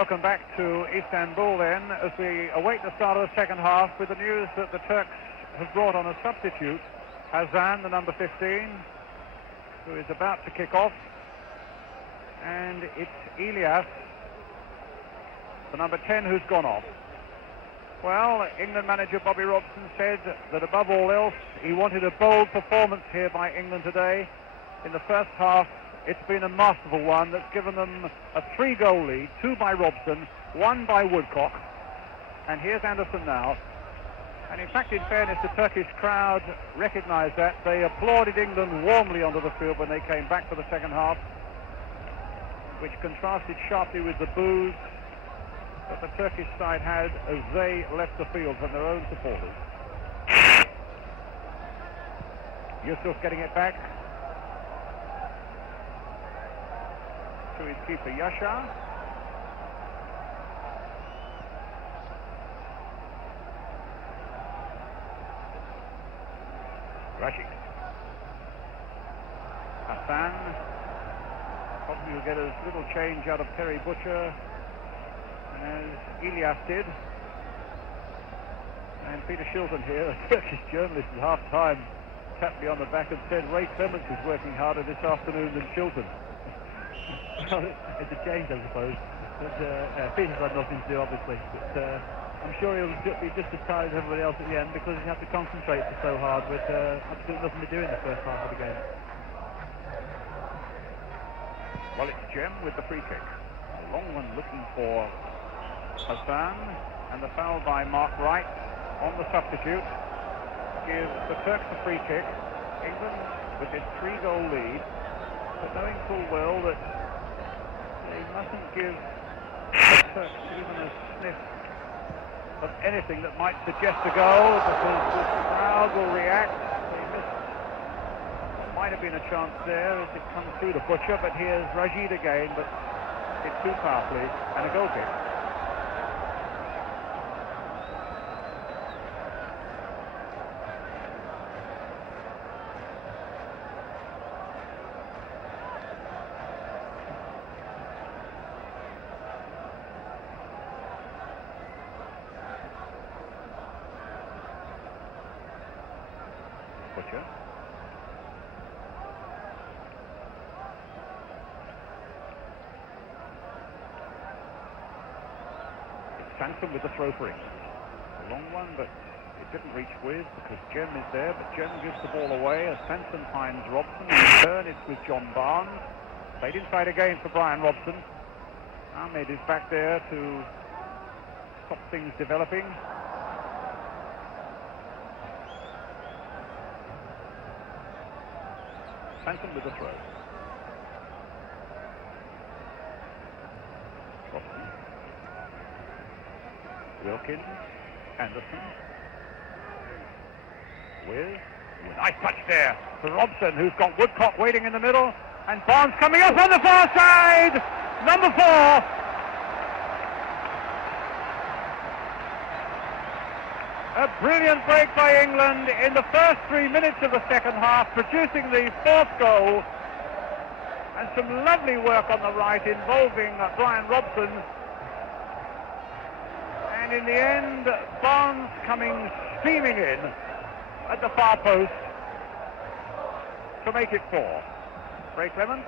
Welcome back to Istanbul then, as we await the start of the second half with the news that the Turks have brought on a substitute, Hasan, the number 15, who is about to kick off, and it's Ilyas, the number 10, who's gone off. Well, England manager Bobby Robson said that above all else, he wanted a bold performance here by England today. In the first half, it's been a masterful one that's given them a 3-goal lead, 2 by Robson, 1 by Woodcock. And here's Anderson now. And in fact, in fairness, the Turkish crowd recognised that. They applauded England warmly onto the field when they came back for the second half, which contrasted sharply with the boos that the Turkish side had as they left the field from their own supporters. Yusuf getting it back to his keeper Yasha. Rashid. Hasan. Probably will get as little change out of Terry Butcher as Ilyas did. And Peter Shilton here, a Turkish journalist at half-time, tapped me on the back and said Ray Clements is working harder this afternoon than Shilton. It's a change, I suppose. But Peter's had nothing to do, obviously. But I'm sure he'll be just as tired as everybody else at the end because he had to concentrate so hard with absolutely nothing to do in the first half of the game. Well, it's Jem with the free kick. A long one looking for Hasan, and the foul by Mark Wright on the substitute gives the Turks a free kick. England with this 3-goal lead, but knowing full well that they mustn't give the Turks even a sniff of anything that might suggest a goal, because the crowd will react. They missed. Might have been a chance there as it comes through the Butcher, but here's Rashid again, but it's too powerfully, and a goal kick. Butcher. It's Sansom with the throw for England. A long one, but it didn't reach Withe because Jem is there, but Jem gives the ball away as Sansom finds Robson. In return, it's with John Barnes. Played inside again for Brian Robson. Ahmed is back there to stop things developing. Sansom with the throw. Robson. Wilkins. Anderson. Withe. Nice touch there for Robson, who's got Woodcock waiting in the middle. And Barnes coming up on the far side. Number 4. A brilliant break by England in the first 3 minutes of the second half, producing the 4th goal. And some lovely work on the right involving Brian Robson. And in the end, Barnes coming steaming in at the far post to make it 4. Ray Clements.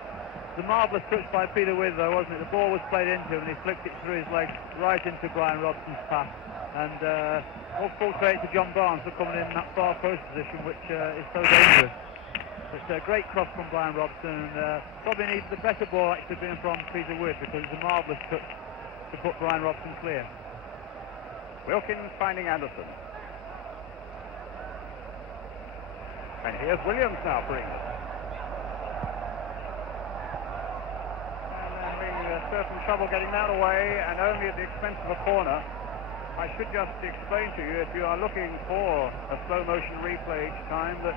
The marvellous touch by Peter Withe, though, wasn't it? The ball was played into him and he flicked it through his legs right into Brian Robson's path. And all full credit to John Barnes for coming in that far post position, which is so dangerous. It's a great cross from Brian Robson, and probably needs the better ball actually being from Peter Withe, because it's a marvellous touch to put Brian Robson clear. Wilkins finding Anderson. And here's Williams now for England. And having certain trouble getting that away, and only at the expense of a corner. I should just explain to you, if you are looking for a slow motion replay each time, that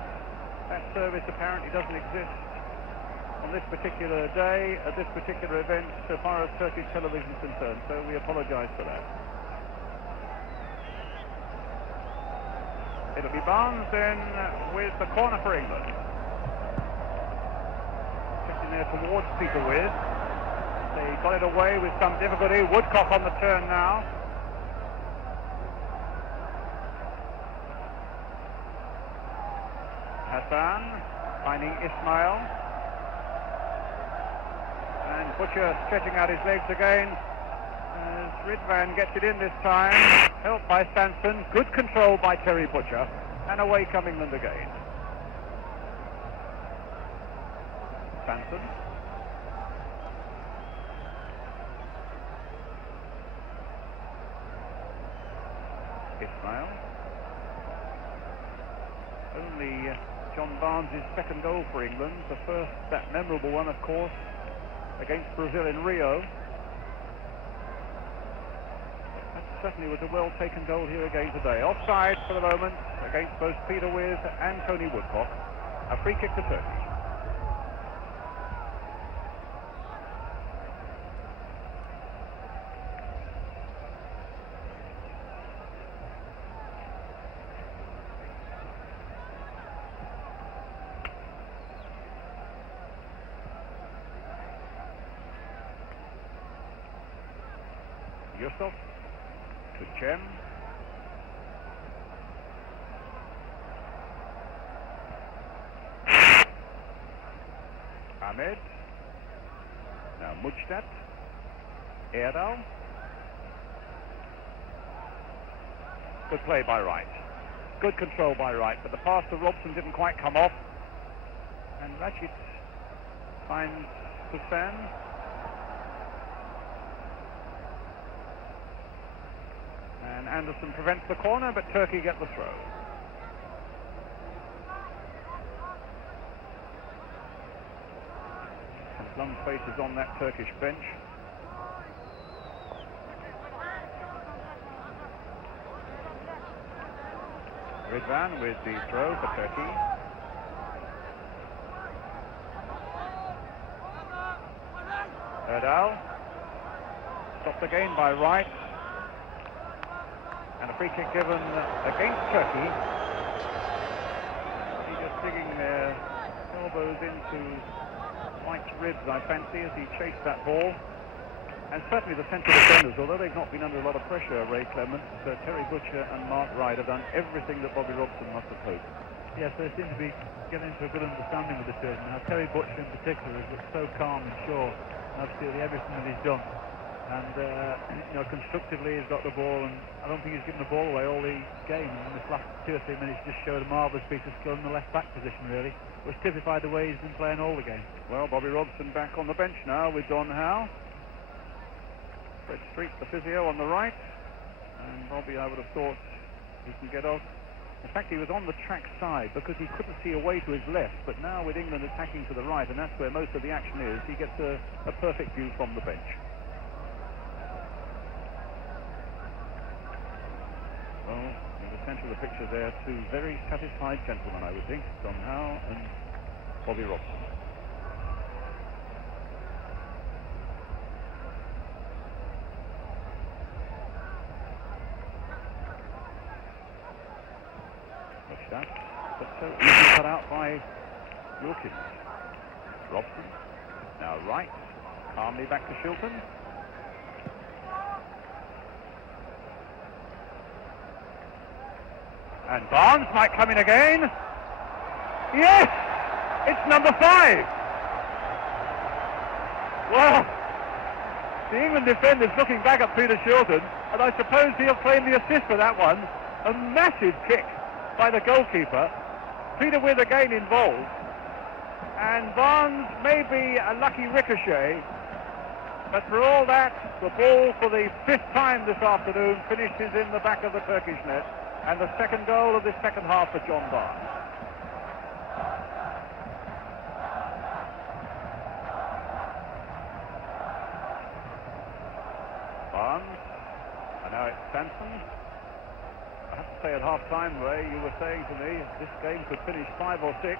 service apparently doesn't exist on this particular day, at this particular event, so far as Turkish television is concerned, so we apologise for that. It'll be Barnes then with the corner for England. Sitting there towards Peter Withe. They got it away with some difficulty. Woodcock on the turn now. Hassan finding Ismail. And Butcher stretching out his legs again. As Ridvan gets it in this time. Helped by Sansom. Good control by Terry Butcher. And away come England again. Sansom. Ismail. Only John Barnes' second goal for England. The first, that memorable one, of course, against Brazil in Rio. That certainly was a well-taken goal here again today. Offside for the moment against both Peter Withe and Tony Woodcock. A free kick to Turkey. Yusuf to Cem. Ahmed. Now Mujtat. Erdal. Good play by Wright. Good control by Wright, but the pass to Robson didn't quite come off. And Rachid finds Hussain. And Anderson prevents the corner, but Turkey get the throw. And Blum's face is on that Turkish bench. Ridvan with the throw for Turkey. Erdal. Stopped again by Wright. And a free kick given against Turkey. He's just digging their elbows into White's ribs, I fancy, as he chased that ball. And certainly the central defenders, although they've not been under a lot of pressure, Ray Clement, Terry Butcher and Mark Wright have done everything that Bobby Robson must have hoped. Yes, they seem to be getting into a good understanding with the two. Now, Terry Butcher in particular has looked so calm and sure in absolutely everything that he's done. And, you know, constructively he's got the ball, and I don't think he's given the ball away all the game. And in this last 2 or 3 minutes just showed a marvellous piece of skill in the left-back position, really, which typified the way he's been playing all the game. Well, Bobby Robson back on the bench now with Don Howe. Fred Street, the physio, on the right. And Bobby, I would have thought, he can get off. In fact, he was on the track side because he couldn't see a way to his left. But now with England attacking to the right, and that's where most of the action is, he gets a perfect view from the bench. Well, in the centre of the picture there, two very satisfied gentlemen, I would think, Don Howe and Bobby Robson. Watch that, but so easily cut out by Wilkins. Robson, now Wright, calmly back to Shilton. And Barnes might come in again. Yes! It's number 5! Well, the England defender's looking back at Peter Shilton, and I suppose he'll claim the assist for that one. A massive kick by the goalkeeper. Peter Withe again involved. And Barnes may be a lucky ricochet, but for all that, the ball for the 5th time this afternoon finishes in the back of the Turkish net. And the second goal of this second half for John Barnes. Barnes, and now it's Sansom. I have to say at half-time, Ray, you were saying to me this game could finish 5 or 6.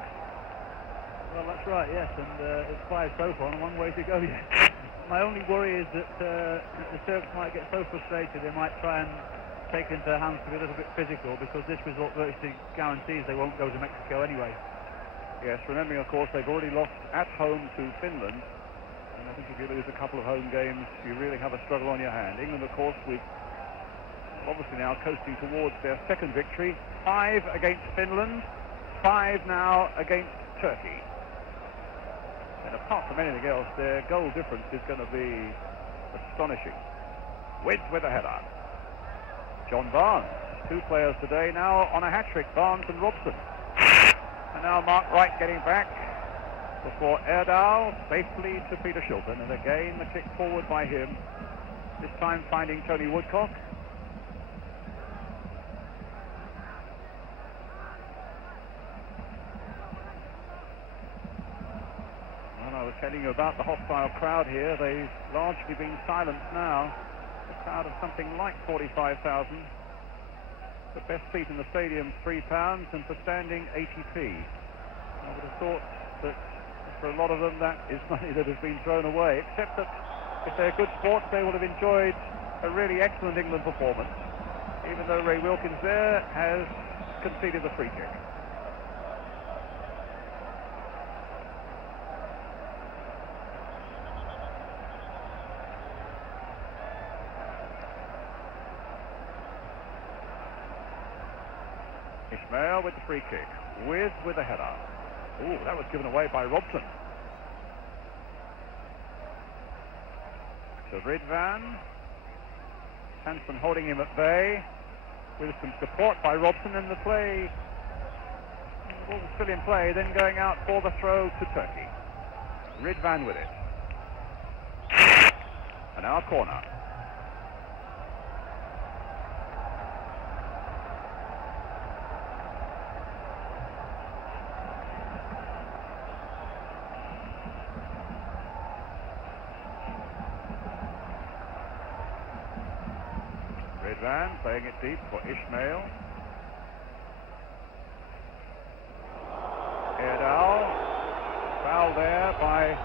Well, that's right, yes, and it's 5 so far, and a long way to go yet. My only worry is that the Turks might get so frustrated they might try and take it into their hands to be a little bit physical, because this result virtually guarantees they won't go to Mexico anyway. Yes, remembering, of course, they've already lost at home to Finland, and of think if you lose a couple of home games, you really have a struggle on your hand. England, of course, with obviously now coasting towards their second victory. 5 against Finland, 5 now against Turkey. And apart from anything else, their goal difference is going to be astonishing. Withe with a header. John Barnes, 2 players today now on a hat-trick, Barnes and Robson. And now Mark Wright getting back before Erdal safely to Peter Shilton. And again the kick forward by him, this time finding Tony Woodcock. I was telling you about the hostile crowd here. They've largely been silenced now. A crowd of something like 45,000. The best seat in the stadium, £3, and for standing, 80p. I would have thought that for a lot of them that is money that has been thrown away, except that if they're good sports, they would have enjoyed a really excellent England performance, even though Ray Wilkins there has conceded the free kick. Ismail with the free kick, with a header. Ooh, that was given away by Robson. So Ridvan, Sansom holding him at bay, with some support by Robson, and the play, the ball was still in play, then going out for the throw to Turkey. Ridvan with it. And now a corner. Ridvan playing it deep for Ismail. Erdal, foul there by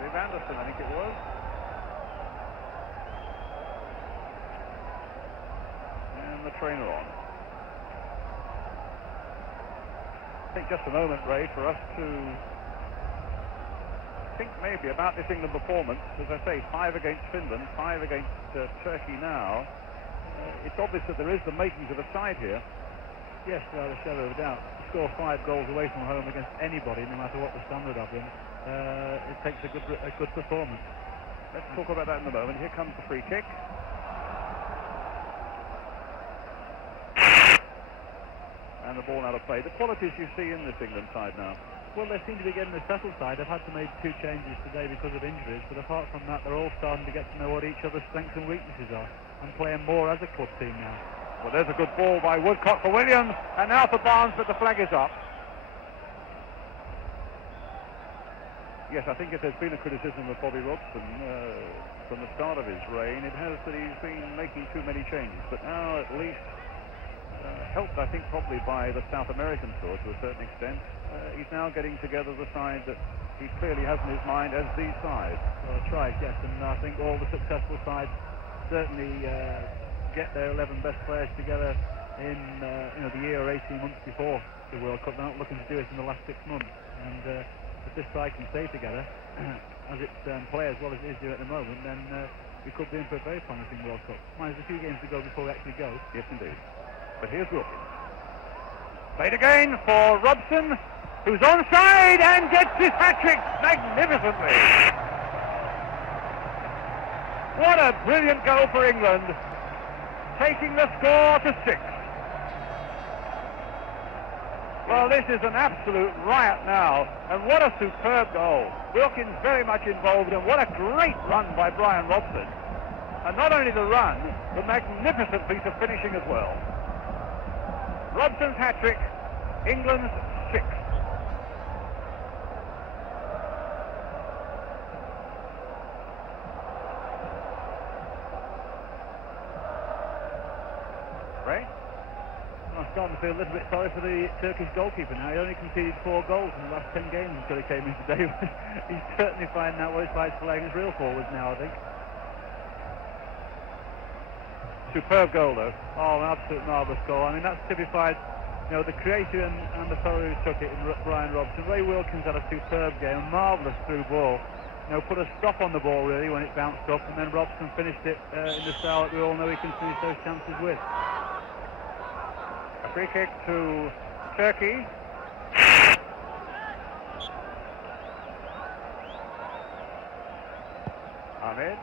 Viv Anderson, I think it was. And the trainer on. I think just a moment, Ray, for us to think maybe about this England performance. As I say, 5 against Finland, 5 against Turkey now. It's obvious that there is the makings of a side here. Yes, without a shadow of a doubt. To score 5 goals away from home against anybody, no matter what the standard of them, it takes a good performance. Let's talk about that in a moment. Here comes the free kick. And the ball out of play. The qualities you see in this England side now. Well, they seem to be getting the settled side. They've had to make 2 changes today because of injuries, but apart from that, they're all starting to get to know what each other's strengths and weaknesses are, and playing more as a club team now. Well, there's a good ball by Woodcock for Williams, and now for Barnes, but the flag is up. Yes, I think if there's been a criticism of Bobby Robson from the start of his reign, it has that he's been making too many changes, but now at least helped, I think, probably by the South American tour to a certain extent. He's now getting together the side that he clearly has in his mind as the side. Well, that's right, yes, and I think all the successful sides certainly get their 11 best players together in the year or 18 months before the World Cup. They're not looking to do it in the last 6 months, and if this side can stay together as it play as well as it is doing at the moment, then we could be in for a very promising World Cup. There's a few games to go before we actually go. Yes, indeed. But here's Wilkins. Played again for Robson, who's onside and gets his hat-trick magnificently. What a brilliant goal for England, taking the score to 6. Well, this is an absolute riot now, and what a superb goal. Wilkins very much involved, and what a great run by Brian Robson. And not only the run, the magnificent piece of finishing as well. Robson's hat-trick, England's 6. Ray? I'm starting to feel a little bit sorry for the Turkish goalkeeper now. He only conceded 4 goals in the last 10 games until he came in today. He's certainly finding out what it's like to play against real forwards now, I think. Superb goal, though. Oh, an absolute marvellous goal. I mean, that's typified You know, the creator and the fellow who took it, Brian Robson. Ray Wilkins had a superb game, a marvellous through ball. You know, put a stop on the ball really when it bounced up, and then Robson finished it in the style that we all know he can finish those chances with. A free kick to Turkey. Ahmed.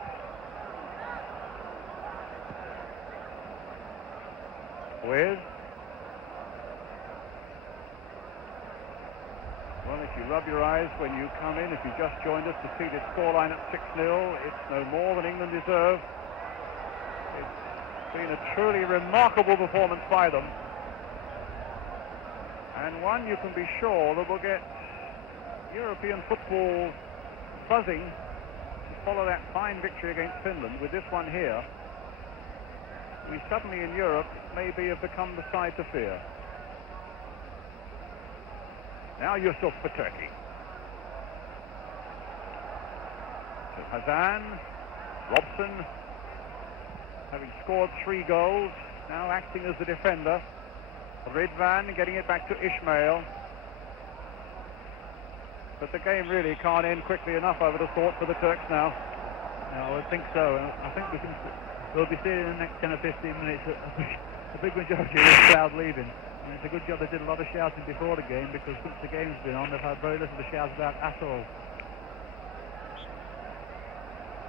With. Well, if you rub your eyes when you come in, if you just joined us to see this scoreline at 6-0, it's no more than England deserve. It's been a truly remarkable performance by them. And one you can be sure that will get European football buzzing to follow that fine victory against Finland. With this one here, we suddenly in Europe maybe have become the side to fear. Now Yusuf for Turkey. To Hazan. Robson, having scored 3 goals, now acting as the defender. Ridvan getting it back to Ismail. But the game really can't end quickly enough, I would have thought, for the Turks now. No, I would think so. I think we'll be seeing in the next 10 or 15 minutes a big majority of this crowd leaving. And it's a good job they did a lot of shouting before the game, because since the game's been on, they've had very little to shout about at all.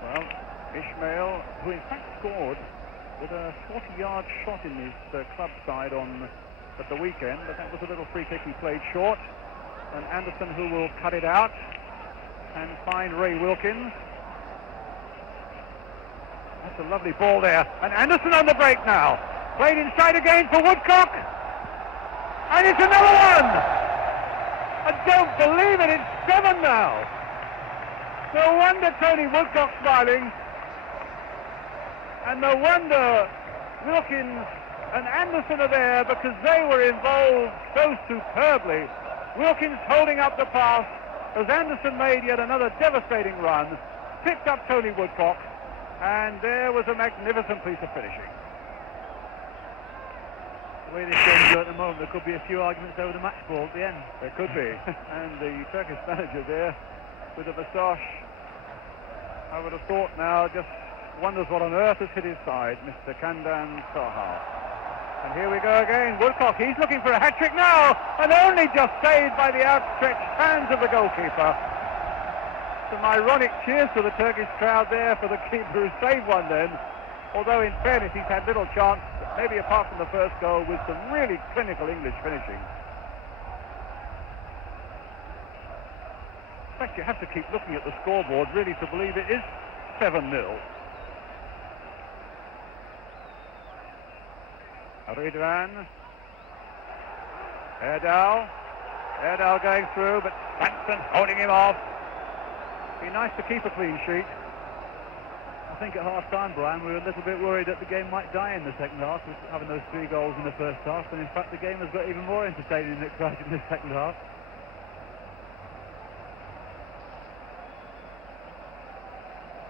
Well, Ismail, who in fact scored with a 40-yard shot in his club side at the weekend, but that was a little free kick he played short. And Anderson, who will cut it out and find Ray Wilkins. That's a lovely ball there. And Anderson on the break now. Played inside again for Woodcock. And it's another one! I don't believe it, it's 7 now. No wonder Tony Woodcock's smiling. And no wonder Wilkins and Anderson are there, because they were involved so superbly. Wilkins holding up the pass as Anderson made yet another devastating run, picked up Tony Woodcock, and there was a magnificent piece of finishing. The way this game's going at the moment, there could be a few arguments over the match ball at the end. There could be. And the Turkish manager there with the moustache, I would have thought now, just wonders what on earth has hit his side, Mr. Kandan Sahar. And here we go again. Woodcock, he's looking for a hat-trick now, and only just saved by the outstretched hands of the goalkeeper. Some ironic cheers to the Turkish crowd there for the keeper who saved one then. Although in fairness he's had little chance, maybe apart from the first goal, with some really clinical English finishing. In fact, you have to keep looking at the scoreboard really to believe it is 7-0. Ridvan. Erdal going through, but Sansom holding him off. Be nice to keep a clean sheet. I think at half-time, Brian, we were a little bit worried that the game might die in the second half, with having those 3 goals in the first half, and in fact the game has got even more entertaining and exciting in the second half.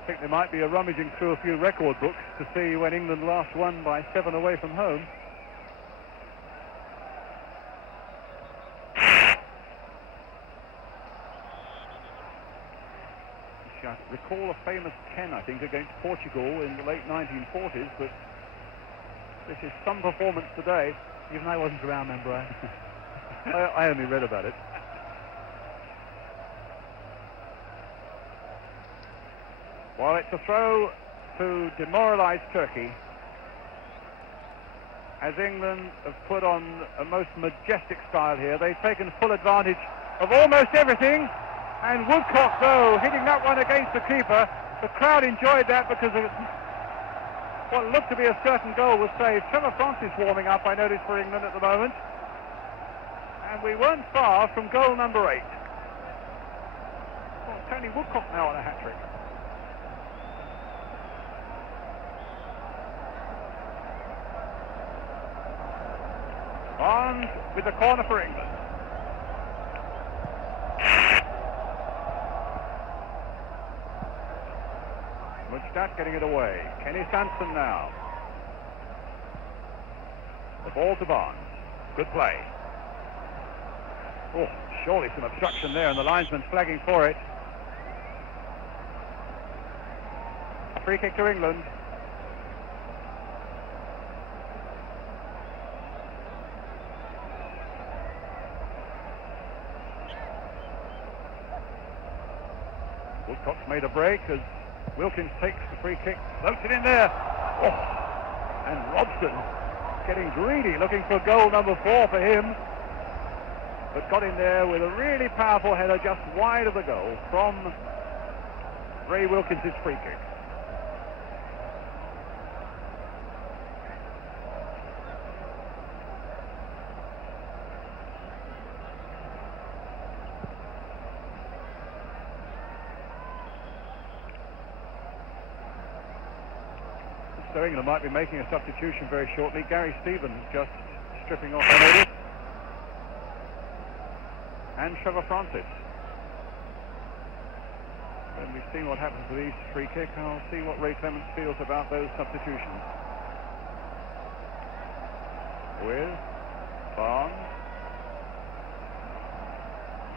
I think there might be a rummaging through a few record books to see when England last won by 7 away from home. I recall a famous 10, I think, against Portugal in the late 1940s, but this is some performance today. Even I wasn't around then, Brian. I only read about it. Well, it's a throw to demoralise Turkey, as England have put on a most majestic style here. They've taken full advantage of almost everything. And Woodcock, though, hitting that one against the keeper. The crowd enjoyed that because of what looked to be a certain goal was saved. Trevor Francis warming up, I noticed, for England at the moment. And we weren't far from goal number 8. Well, Tony Woodcock now on a hat-trick. On with the corner for England. Wojtech getting it away. Kenny Sansom now. The ball to Barnes. Good play. Oh, surely some obstruction there, and the linesman's flagging for it. A free kick to England. Woodcock's made a break as Wilkins takes the free kick, floats it in there. Oh, and Robson getting greedy, looking for goal number 4 for him. But got in there with a really powerful header just wide of the goal from Ray Wilkins' free kick. So England might be making a substitution very shortly. Gary Stevens just stripping off the notice. And Trevor Francis. When we've seen what happens with these free kicks, I'll see what Ray Clements feels about those substitutions. With Barnes.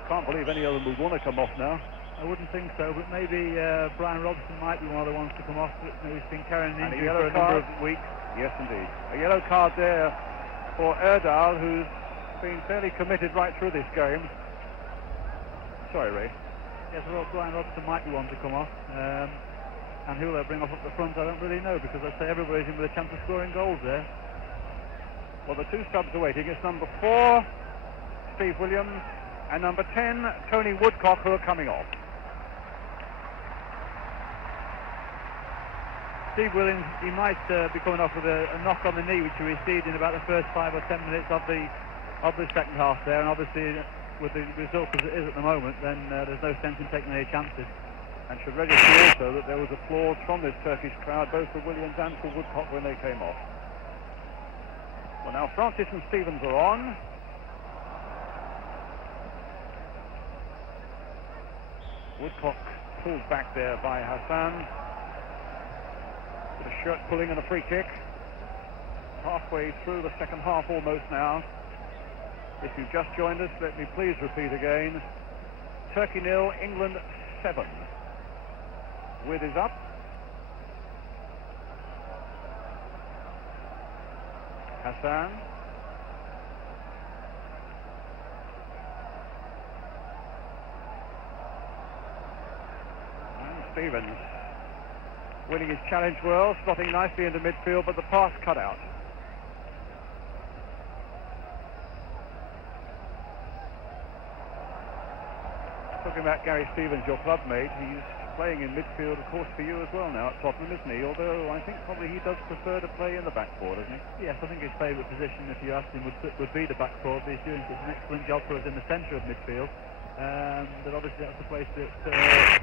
Can't believe any of them would want to come off now. I wouldn't think so, but maybe Brian Robson might be one of the ones to come off. He's been carrying an injury for a number of weeks. Yes, indeed. A yellow card there for Erdal, who's been fairly committed right through this game. Sorry, Ray. Yes, well, Brian Robson might be one to come off. And who they'll bring off up the front, I don't really know, because I say everybody's in with a chance of scoring goals there. Well, the two subs are waiting. It's number 4, Steve Williams, and number 10, Tony Woodcock, who are coming off. Steve Williams, he might be coming off with a knock on the knee, which he received in about the first 5 or 10 minutes of the second half there, and obviously with the result as it is at the moment, then there's no sense in taking any chances. And should register also that there was applause from this Turkish crowd, both for Williams and for Woodcock when they came off. Well, now Francis and Stevens are on. Woodcock pulled back there by Hassan. With a shirt pulling and a free kick. Halfway through the second half almost now. If you've just joined us, let me please repeat again. Turkey 0, England 7. Withe is up. Hassan. And Stevens winning his challenge well, slotting nicely into midfield, but the pass cut out. Talking about Gary Stevens, your club mate, he's playing in midfield, of course, for you as well now at Tottenham, isn't he? Although I think probably he does prefer to play in the back four, doesn't he? Yes, I think his favourite position, if you asked him, would be the back four. But he's doing such an excellent job for us in the centre of midfield. But obviously that's the place that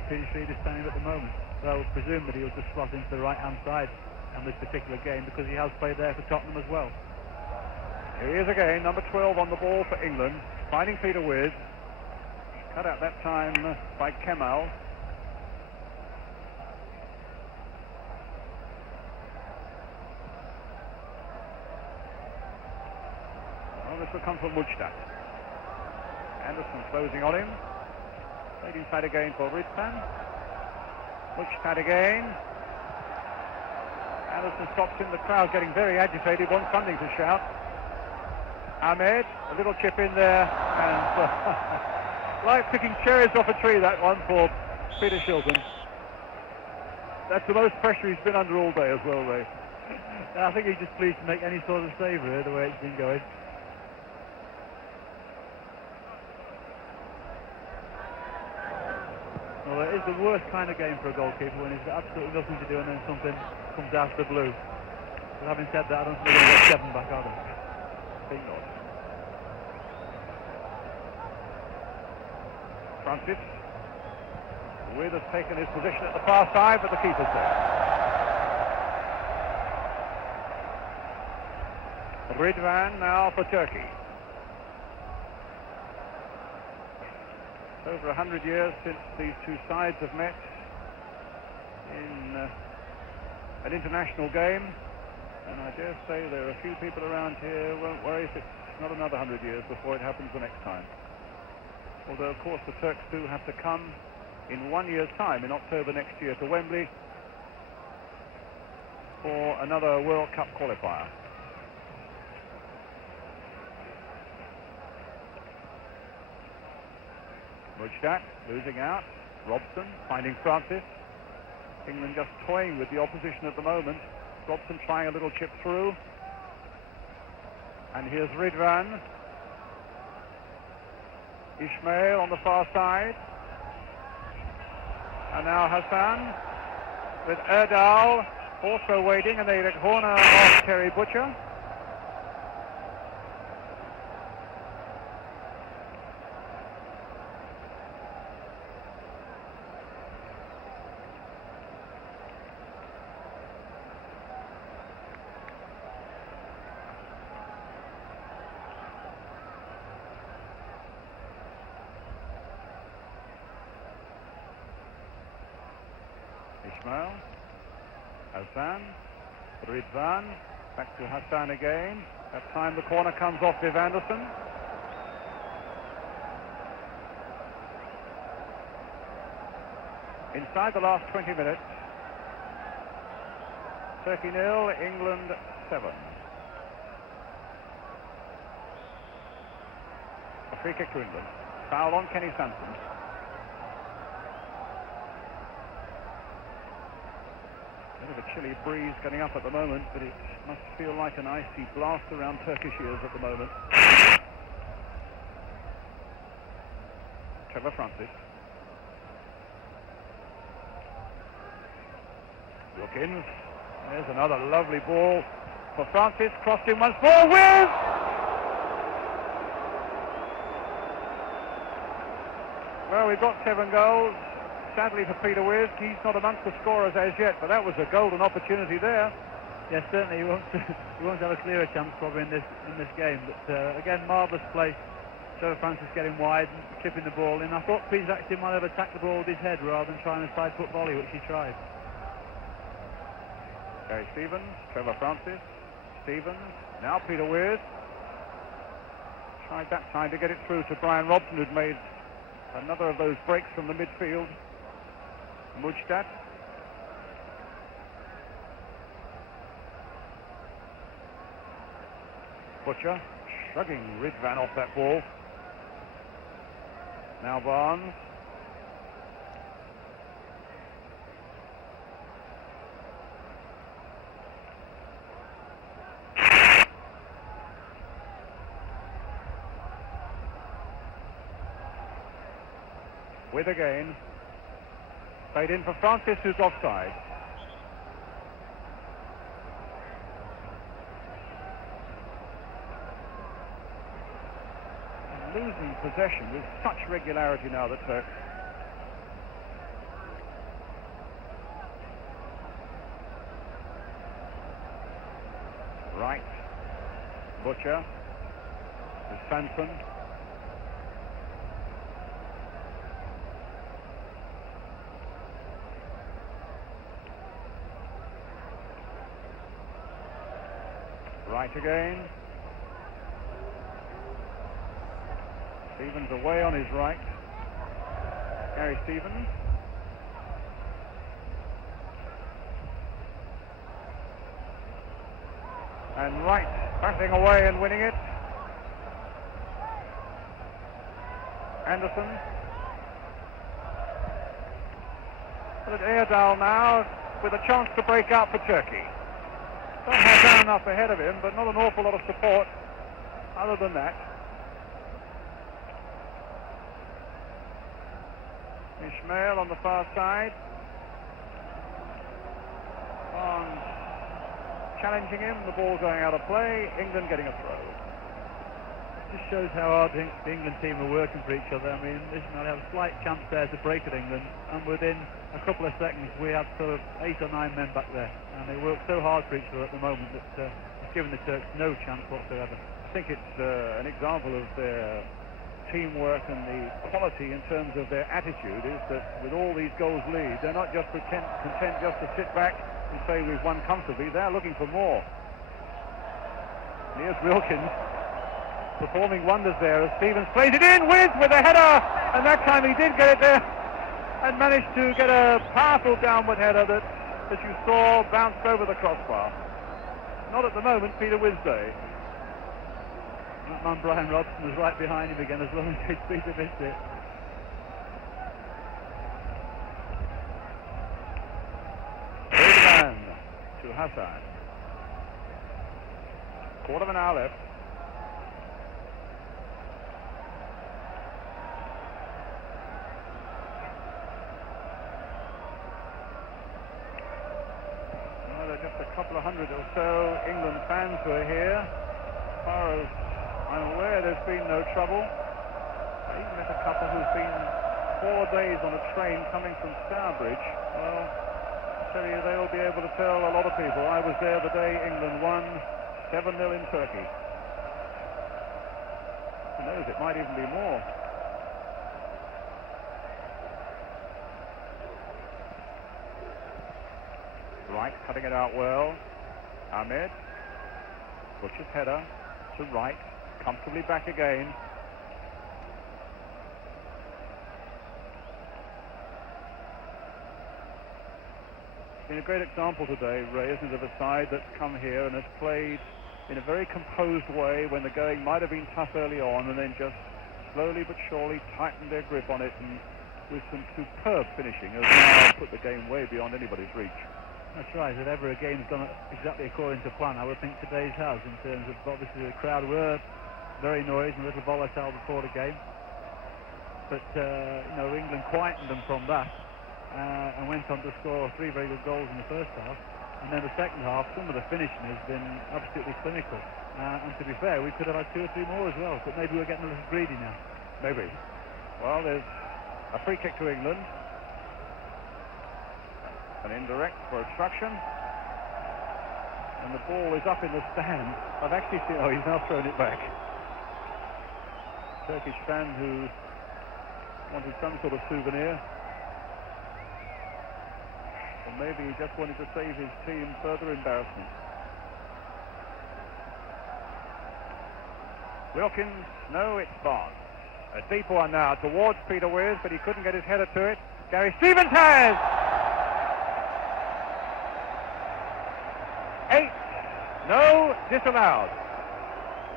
Peter is standing at the moment. So I would presume that he'll just slot into the right-hand side on this particular game because he has played there for Tottenham as well. Here he is again, number 12 on the ball for England, finding Peter Withe. Cut out that time by Kemal. Well, this will come from Wojtech. Anderson closing on him. Played inside again for Wright. Wojtech again. Anderson stops in, the crowd getting very agitated, wants something to shout. Ahmed, a little chip in there, and like picking cherries off a tree, that one for Peter Shilton. That's the most pressure he's been under all day as well, Ray. I think he's just pleased to make any sort of save here, the way it's been going. Well, it is the worst kind of game for a goalkeeper when he's got absolutely nothing to do and then something comes out of the blue. But having said that, I don't think we're going to get 7 back, are they? Think not. Francis. Withe has taken his position at the far side, but the keeper's there. Ridvan now for Turkey. Over 100 years since these two sides have met in an international game, and I dare say there are a few people around here who won't worry if it's not another 100 years before it happens the next time. Although, of course, the Turks do have to come in 1 year's time, in October next year, to Wembley for another World Cup qualifier. Vojtech losing out. Robson finding Francis. England just toying with the opposition at the moment. Robson trying a little chip through. And here's Ridvan. Ismail on the far side. And now Hassan with Erdal also waiting, and they get a corner off Terry Butcher. Ismail, Hassan, Ridvan, back to Hassan again. That time the corner comes off Viv Anderson. Inside the last 20 minutes, Turkey 0, England 7. A free kick to England. Foul on Kenny Sansom. Bit of a chilly breeze getting up at the moment, but it must feel like an icy blast around Turkish ears at the moment. Trevor Francis. Wilkins. There's another lovely ball for Francis. Crossed in once more with... Well, we've got 7 goals. Sadly for Peter Withe, he's not amongst the scorers as yet, but that was a golden opportunity there. Yes, certainly he won't have a clearer chance probably in this game. But again, marvellous play. Trevor Francis getting wide and chipping the ball in. I thought Peter actually might have attacked the ball with his head rather than trying a side foot volley, which he tried. Gary Stevens, Trevor Francis, Stevens, now Peter Withe. Tried that time to get it through to Brian Robson, who'd made another of those breaks from the midfield. Vojtech. Butcher shrugging Ridvan off that ball. Now Barnes. With again. Played in for Francis, who's offside. And losing possession with such regularity now, the Turks. Wright. Butcher. With Sansom. Wright again. Stevens away on his right. Gary Stevens. And Wright battling away and winning it. Anderson. But Erdal now with a chance to break out for Turkey. Don't have down enough ahead of him, but not an awful lot of support other than that. Ismail on the far side. Barnes challenging him, the ball going out of play, England getting a throw. Just shows how hard the England team are working for each other. I mean, listen, they have a slight chance there to break at England, and within a couple of seconds we have sort of 8 or 9 men back there, and they work so hard for each other at the moment that it's given the Turks no chance whatsoever. I think it's an example of their teamwork and the quality in terms of their attitude is that with all these goals lead, they're not just content just to sit back and say we've won comfortably. They're looking for more. And here's Wilkins. performing wonders there as Stevens plays it in with a header, and that time he did get it there and managed to get a powerful downward header that, as you saw, bounced over the crossbar. Not at the moment, Peter Withe. That man Brian Robson was right behind him again as well in case Peter missed it. Dilmen to Hassan. Quarter of an hour left. Well, there are just a couple of hundred or so England fans who are here. As far as I'm aware, there's been no trouble. I even met a couple who've been 4 days on a train coming from Stourbridge. Well, I tell you, they'll be able to tell a lot of people. I was there the day England won 7-0 in Turkey. Who knows, it might even be more. Wright cutting it out well. Ahmed. Butcher's header to Wright. Comfortably back again. It's been a great example today, Ray, isn't it, of a side that's come here and has played in a very composed way when the going might have been tough early on, and then just slowly but surely tightened their grip on it, and with some superb finishing has now put the game way beyond anybody's reach. That's right. If ever a game's gone exactly according to plan, I would think today's has, in terms of obviously the crowd were very noisy and a little volatile before the game. But, you know, England quietened them from that and went on to score 3 very good goals in the first half. And then the second half, some of the finishing has been absolutely clinical. And to be fair, we could have had 2 or 3 more as well, but maybe we're getting a little greedy now. Maybe. Well, there's a free kick to England. An indirect for obstruction. And the ball is up in the stand. I've actually seen... Oh, he's now thrown it back. Turkish fan who wanted some sort of souvenir. Or maybe he just wanted to save his team further embarrassment. Wilkins, no, it's Barnes. A deep one now towards Peter Withe, but he couldn't get his header to it. Gary Stevens has! 8, no, disallowed.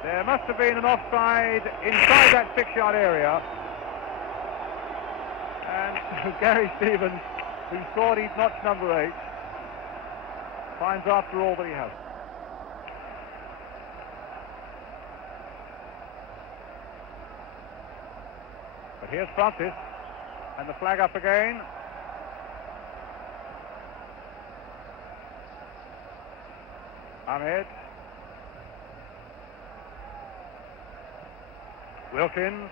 There must have been an offside inside that 6-yard area. And Gary Stevens, who thought he'd notched number 8, finds after all that he hasn't. But here's Francis, and the flag up again. Ahmed. Wilkins.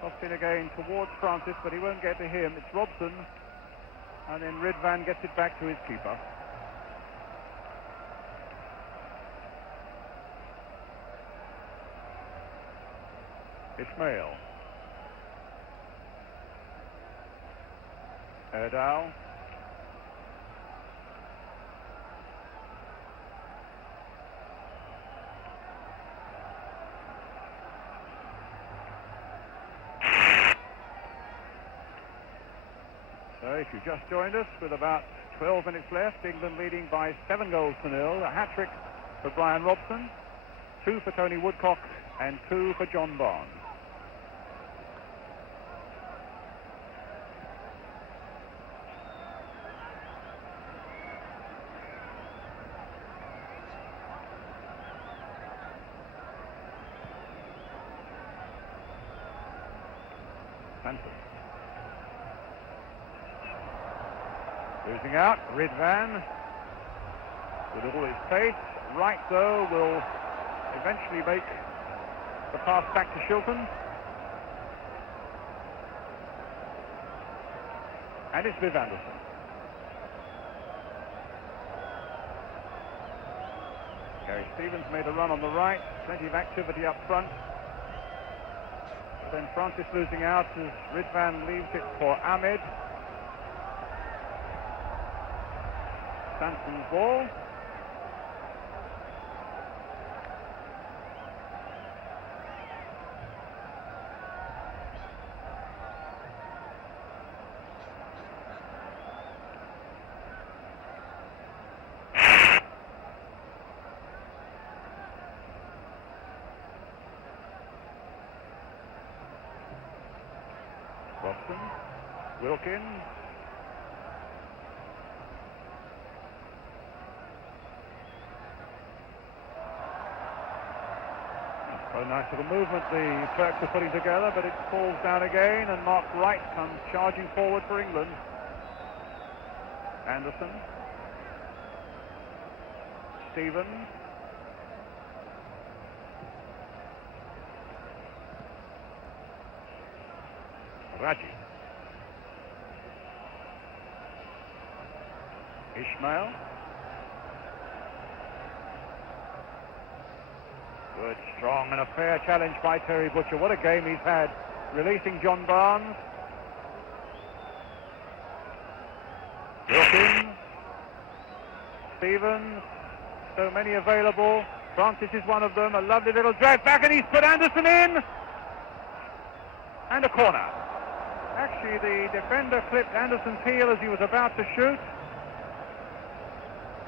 Crossing again towards Francis, but he won't get to him. It's Robson, and then Ridvan gets it back to his keeper. Ismail. Erdal. So if you've just joined us with about 12 minutes left, England leading by 7 goals to 0. A hat-trick for Brian Robson, 2 for Tony Woodcock, and 2 for John Barnes. Sansom. Losing out, Ridvan with all his pace. Wright, though, will eventually make the pass back to Shilton. And it's Viv Anderson. Gary Stevens made a run on the right, plenty of activity up front. Then Francis losing out as Ridvan leaves it for Ahmed. Sansom's ball. Wilkins. A nice little movement the Turks are putting together, but it falls down again, and Mark Wright comes charging forward for England. Anderson. Stevens. Raji. Ismail. Good, strong and a fair challenge by Terry Butcher. What a game he's had, releasing John Barnes. Wilkins. Stevens. So many available. Francis is one of them. A lovely little drag back, and he's put Anderson in. And a corner. Actually, the defender clipped Anderson's heel as he was about to shoot.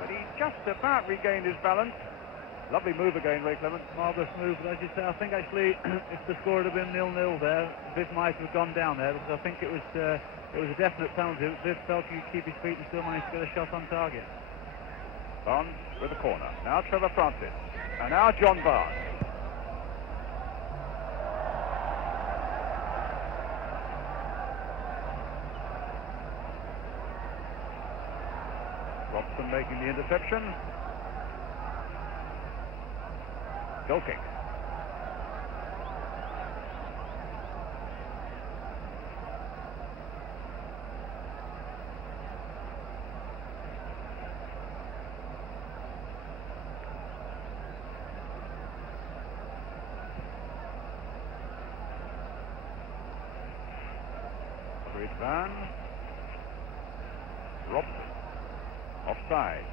But he just about regained his balance. Lovely move again, Ray Clement. Marvellous move, but as you say, I think actually if the score had been 0-0 there, Withe might have gone down there, because I think it was a definite penalty. Withe felt he could keep his feet and still managed to get a shot on target. Barnes with the corner. Now Trevor Francis. And now John Barnes. Robson making the interception. Goal kick. Van. Robson. Offside.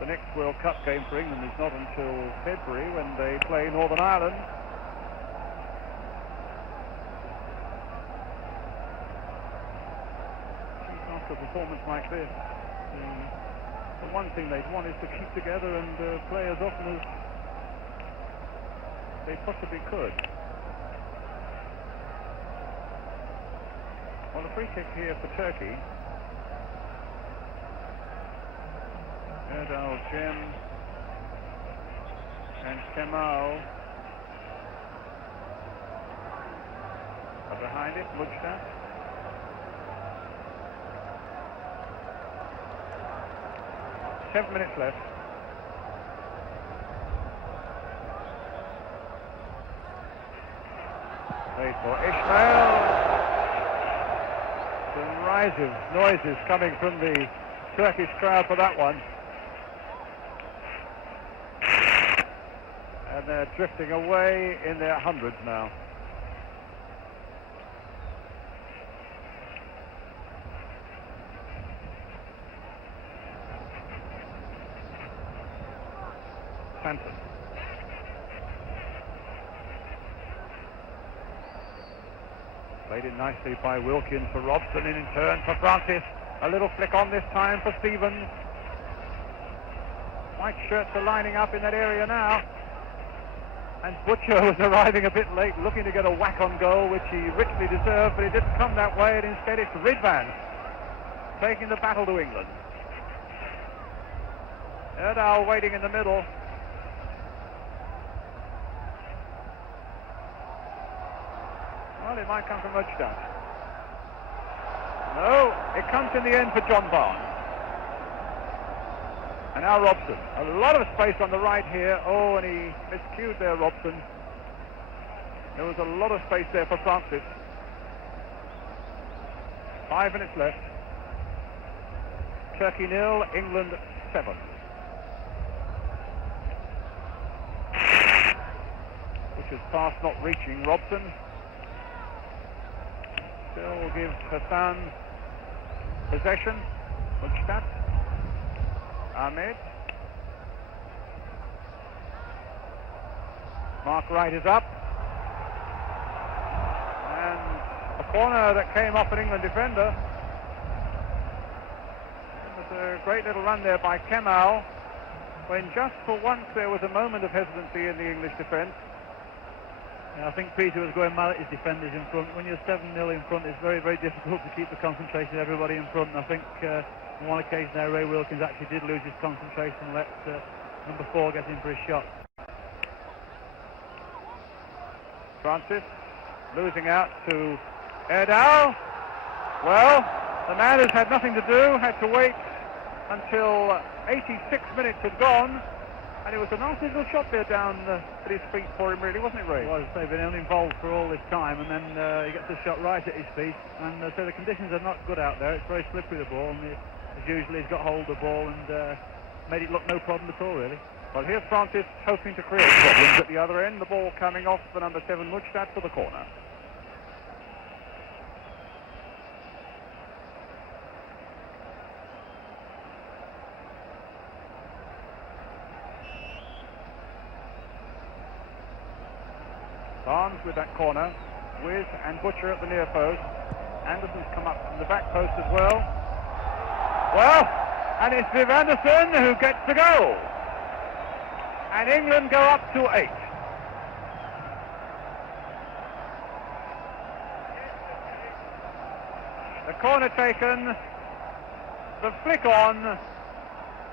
The next World Cup game for England is not until February, when they play Northern Ireland. After a performance like this, the one thing they'd want is to keep together and play as often as they possibly could. Well, a free kick here for Turkey. Erdal, Cem, and Kemal are behind it. Mujta. 7 minutes left. Played for Ismail. Some noises coming from the Turkish crowd for that one. And they're drifting away in their hundreds now. Sansom. Played it nicely by Wilkins for Robson, and in turn for Francis. A little flick on this time for Stevens. White shirts are lining up in that area now. And Butcher was arriving a bit late, looking to get a whack on goal, which he richly deserved, but it didn't come that way, and instead it's Ridvan taking the battle to England. Erdal waiting in the middle. Well, it might come from Vojtech. No, it comes in the end for John Barnes. And now Robson. A lot of space on the right here. Oh, and he miscued there, Robson. There was a lot of space there for Francis. 5 minutes left. Turkey 0, England 7. Which is past not reaching Robson. Still gives Hassan possession. Mujtat. Ahmed. Mark Wright is up. Corner that came off an England defender. It was a great little run there by Kemal, when just for once there was a moment of hesitancy in the English defence. Yeah, I think Peter was going mad at his defenders in front. When you're 7-0 in front, it's very, very difficult to keep the concentration of everybody in front. And I think on one occasion there, Ray Wilkins actually did lose his concentration and let number 4 get in for his shot. Francis losing out to Erdal. Well, the man has had nothing to do, had to wait until 86 minutes had gone, and it was a nice little shot there down at his feet for him, really, wasn't it, Ray? It was. They've been uninvolved for all this time, and then he gets a shot right at his feet, and so the conditions are not good out there. It's very slippery, the ball, and as usually he's got hold of the ball and made it look no problem at all, really. Well, here's Francis hoping to create problems at the other end. The ball coming off the number 7 Mujtad for the corner. Barnes with that corner, Withe and Butcher at the near post. Anderson's come up from the back post as well. Well, and it's Viv Anderson who gets the goal. And England go up to 8. The corner taken, the flick on,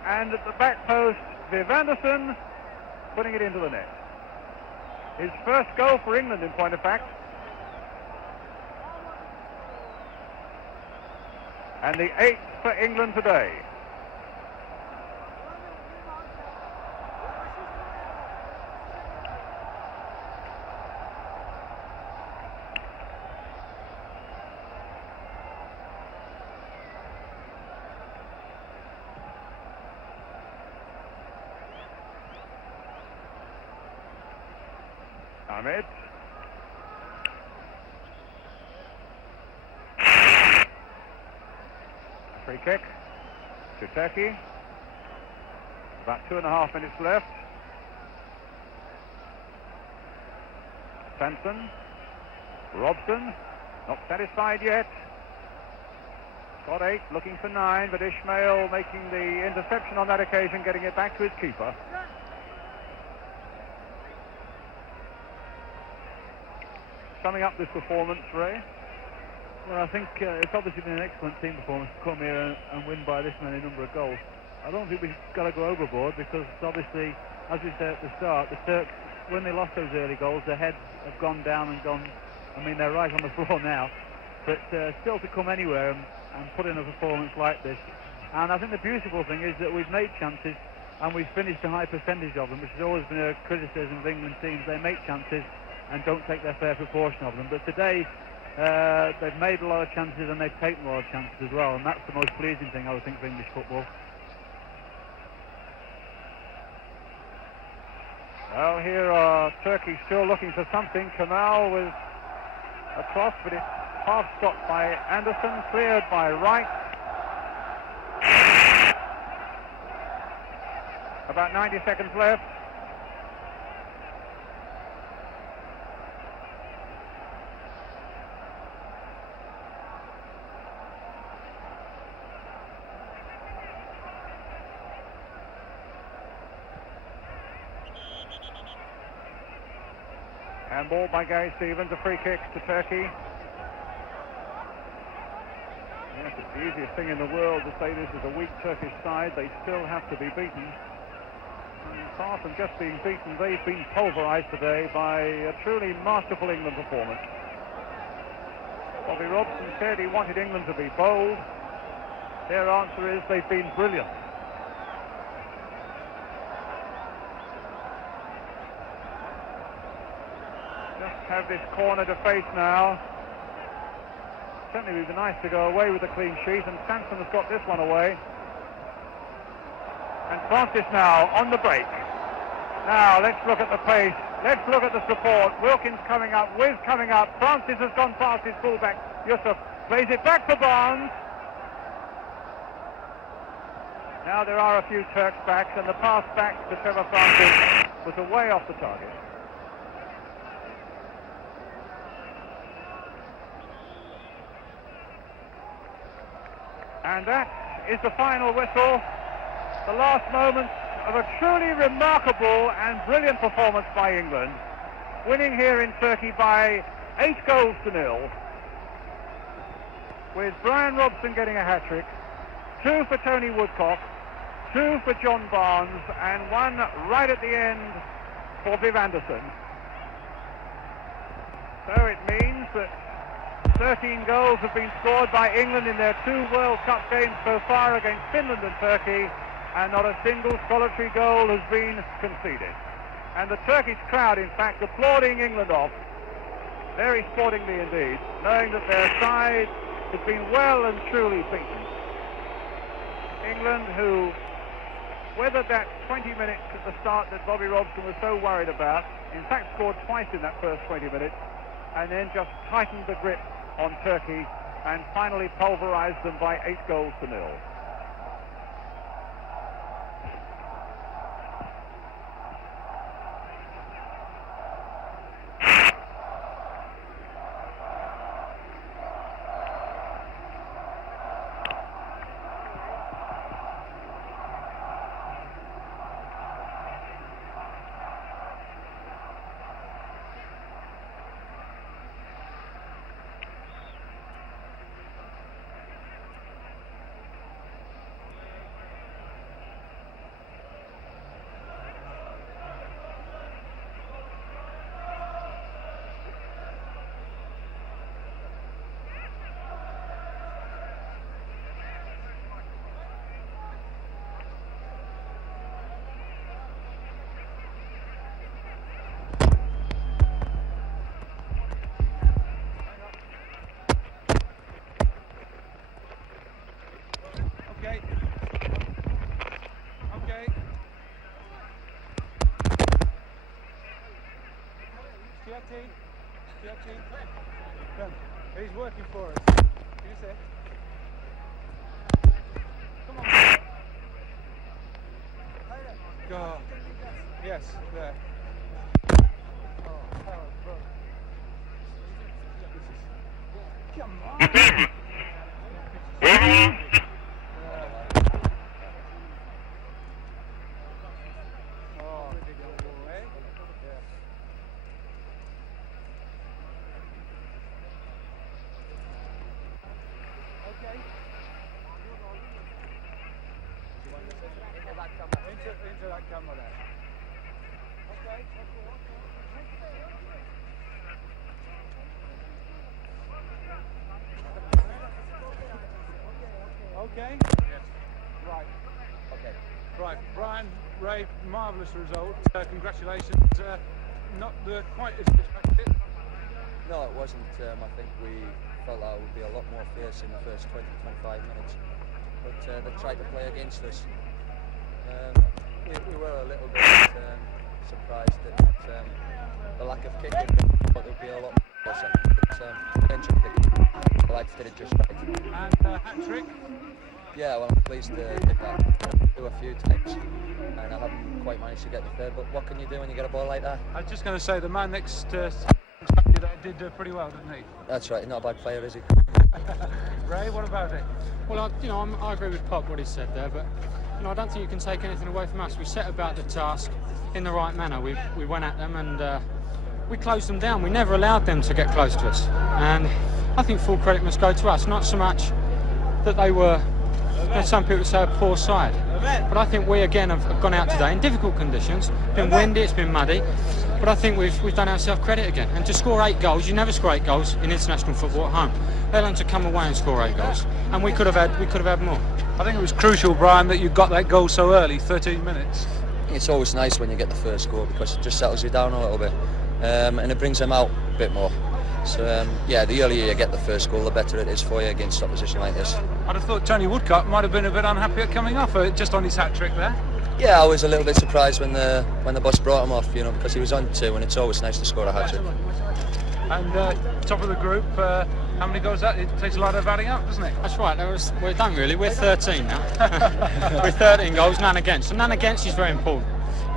and at the back post, Viv Anderson putting it into the net. His first goal for England, in point of fact. And the 8th for England today. Ahmed. Free kick to Turkey. About 2.5 minutes left. Sansom. Robson. Not satisfied yet. Got 8, looking for 9, but Ismail making the interception on that occasion, getting it back to his keeper. Summing up this performance, Ray? Well, I think it's obviously been an excellent team performance to come here and win by this many number of goals. I don't think we've got to go overboard, because obviously, as we said at the start, the Turks, when they lost those early goals, their heads have gone down and gone, I mean, they're right on the floor now. But still to come anywhere and put in a performance like this. And I think the beautiful thing is that we've made chances and we've finished a high percentage of them, which has always been a criticism of England teams. They make chances and don't take their fair proportion of them. But today, they've made a lot of chances and they've taken a lot of chances as well, and that's the most pleasing thing, I would think, for English football. Well, here are Turkey still looking for something. Kemal with a cross, but it's half stopped by Anderson, cleared by Wright. About 90 seconds left. Handball by Gary Stevens, a free kick to Turkey. Yes, it's the easiest thing in the world to say this is a weak Turkish side. They still have to be beaten. And far from just being beaten, they've been pulverised today by a truly masterful England performance. Bobby Robson said he wanted England to be bold. Their answer is they've been brilliant. Have this corner to face now. Certainly it would be nice to go away with a clean sheet, and Sansom has got this one away. And Francis now on the break. Now let's look at the pace, let's look at the support. Wilkins coming up, Withe coming up. Francis has gone past his fullback. Yusuf plays it back for Barnes. Now there are a few Turks backs, and the pass back to Trevor Francis was away off the target. And that is the final whistle. The last moments of a truly remarkable and brilliant performance by England, winning here in Turkey by 8 goals to 0, with Brian Robson getting a hat-trick, 2 for Tony Woodcock, 2 for John Barnes, and 1 right at the end for Viv Anderson. So it means that 13 goals have been scored by England in their 2 World Cup games so far against Finland and Turkey, and not a single solitary goal has been conceded. And the Turkish crowd, in fact, applauding England off, very sportingly indeed, knowing that their side has been well and truly beaten. England, who weathered that 20 minutes at the start that Bobby Robson was so worried about, in fact scored twice in that first 20 minutes, and then just tightened the grip on Turkey and finally pulverized them by 8 goals to 0. He's working for us. Who's it? Come on. Go. Yes, there. Come on. Into that camera there. Okay. Okay. Yes. Right. Okay. Right, Brian, Ray, marvellous result. Congratulations. Not quite as expected. No, it wasn't. I think we felt that it would be a lot more fierce in the first 20-25 minutes. But they tried to play against us. We were a little bit surprised at the lack of kicking, but there would be a lot more closer. But the lads did it just right. And hat-trick? Yeah, well, I'm pleased to get that. Do a few times, and I haven't quite managed to get the third, but what can you do when you get a ball like that? I was just going to say, the man next to did pretty well, didn't he? That's right, not a bad player, is he? Ray, what about it? Well, I agree with Pop what he said there, but I don't think you can take anything away from us. We set about the task in the right manner. We went at them and we closed them down. We never allowed them to get close to us, and I think full credit must go to us. Not so much that they were, some people say, a poor side, but I think we again have gone out today in difficult conditions. It's been windy, it's been muddy, but I think we've done ourselves credit again. And to score 8 goals, you never score 8 goals in international football at home. Let alone to come away and score 8 goals, and we could have had more. I think it was crucial, Brian, that you got that goal so early, 13 minutes. It's always nice when you get the first goal because it just settles you down a little bit, and it brings them out a bit more. So yeah, the earlier you get the first goal, the better it is for you against opposition like this. I'd have thought Tony Woodcock might have been a bit unhappy at coming off just on his hat-trick there. Yeah, I was a little bit surprised when the boss brought him off, because he was on 2, and it's always nice to score a hat-trick. And top of the group, how many goals that? It takes a lot of adding up, doesn't it? That's right. We're done really. We're 13 now. We're 13 goals, none against. And none against is very important.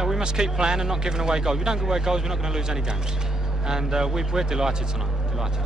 We must keep playing and not giving away goals. We don't give away goals, we're not going to lose any games. And we're delighted tonight. Delighted.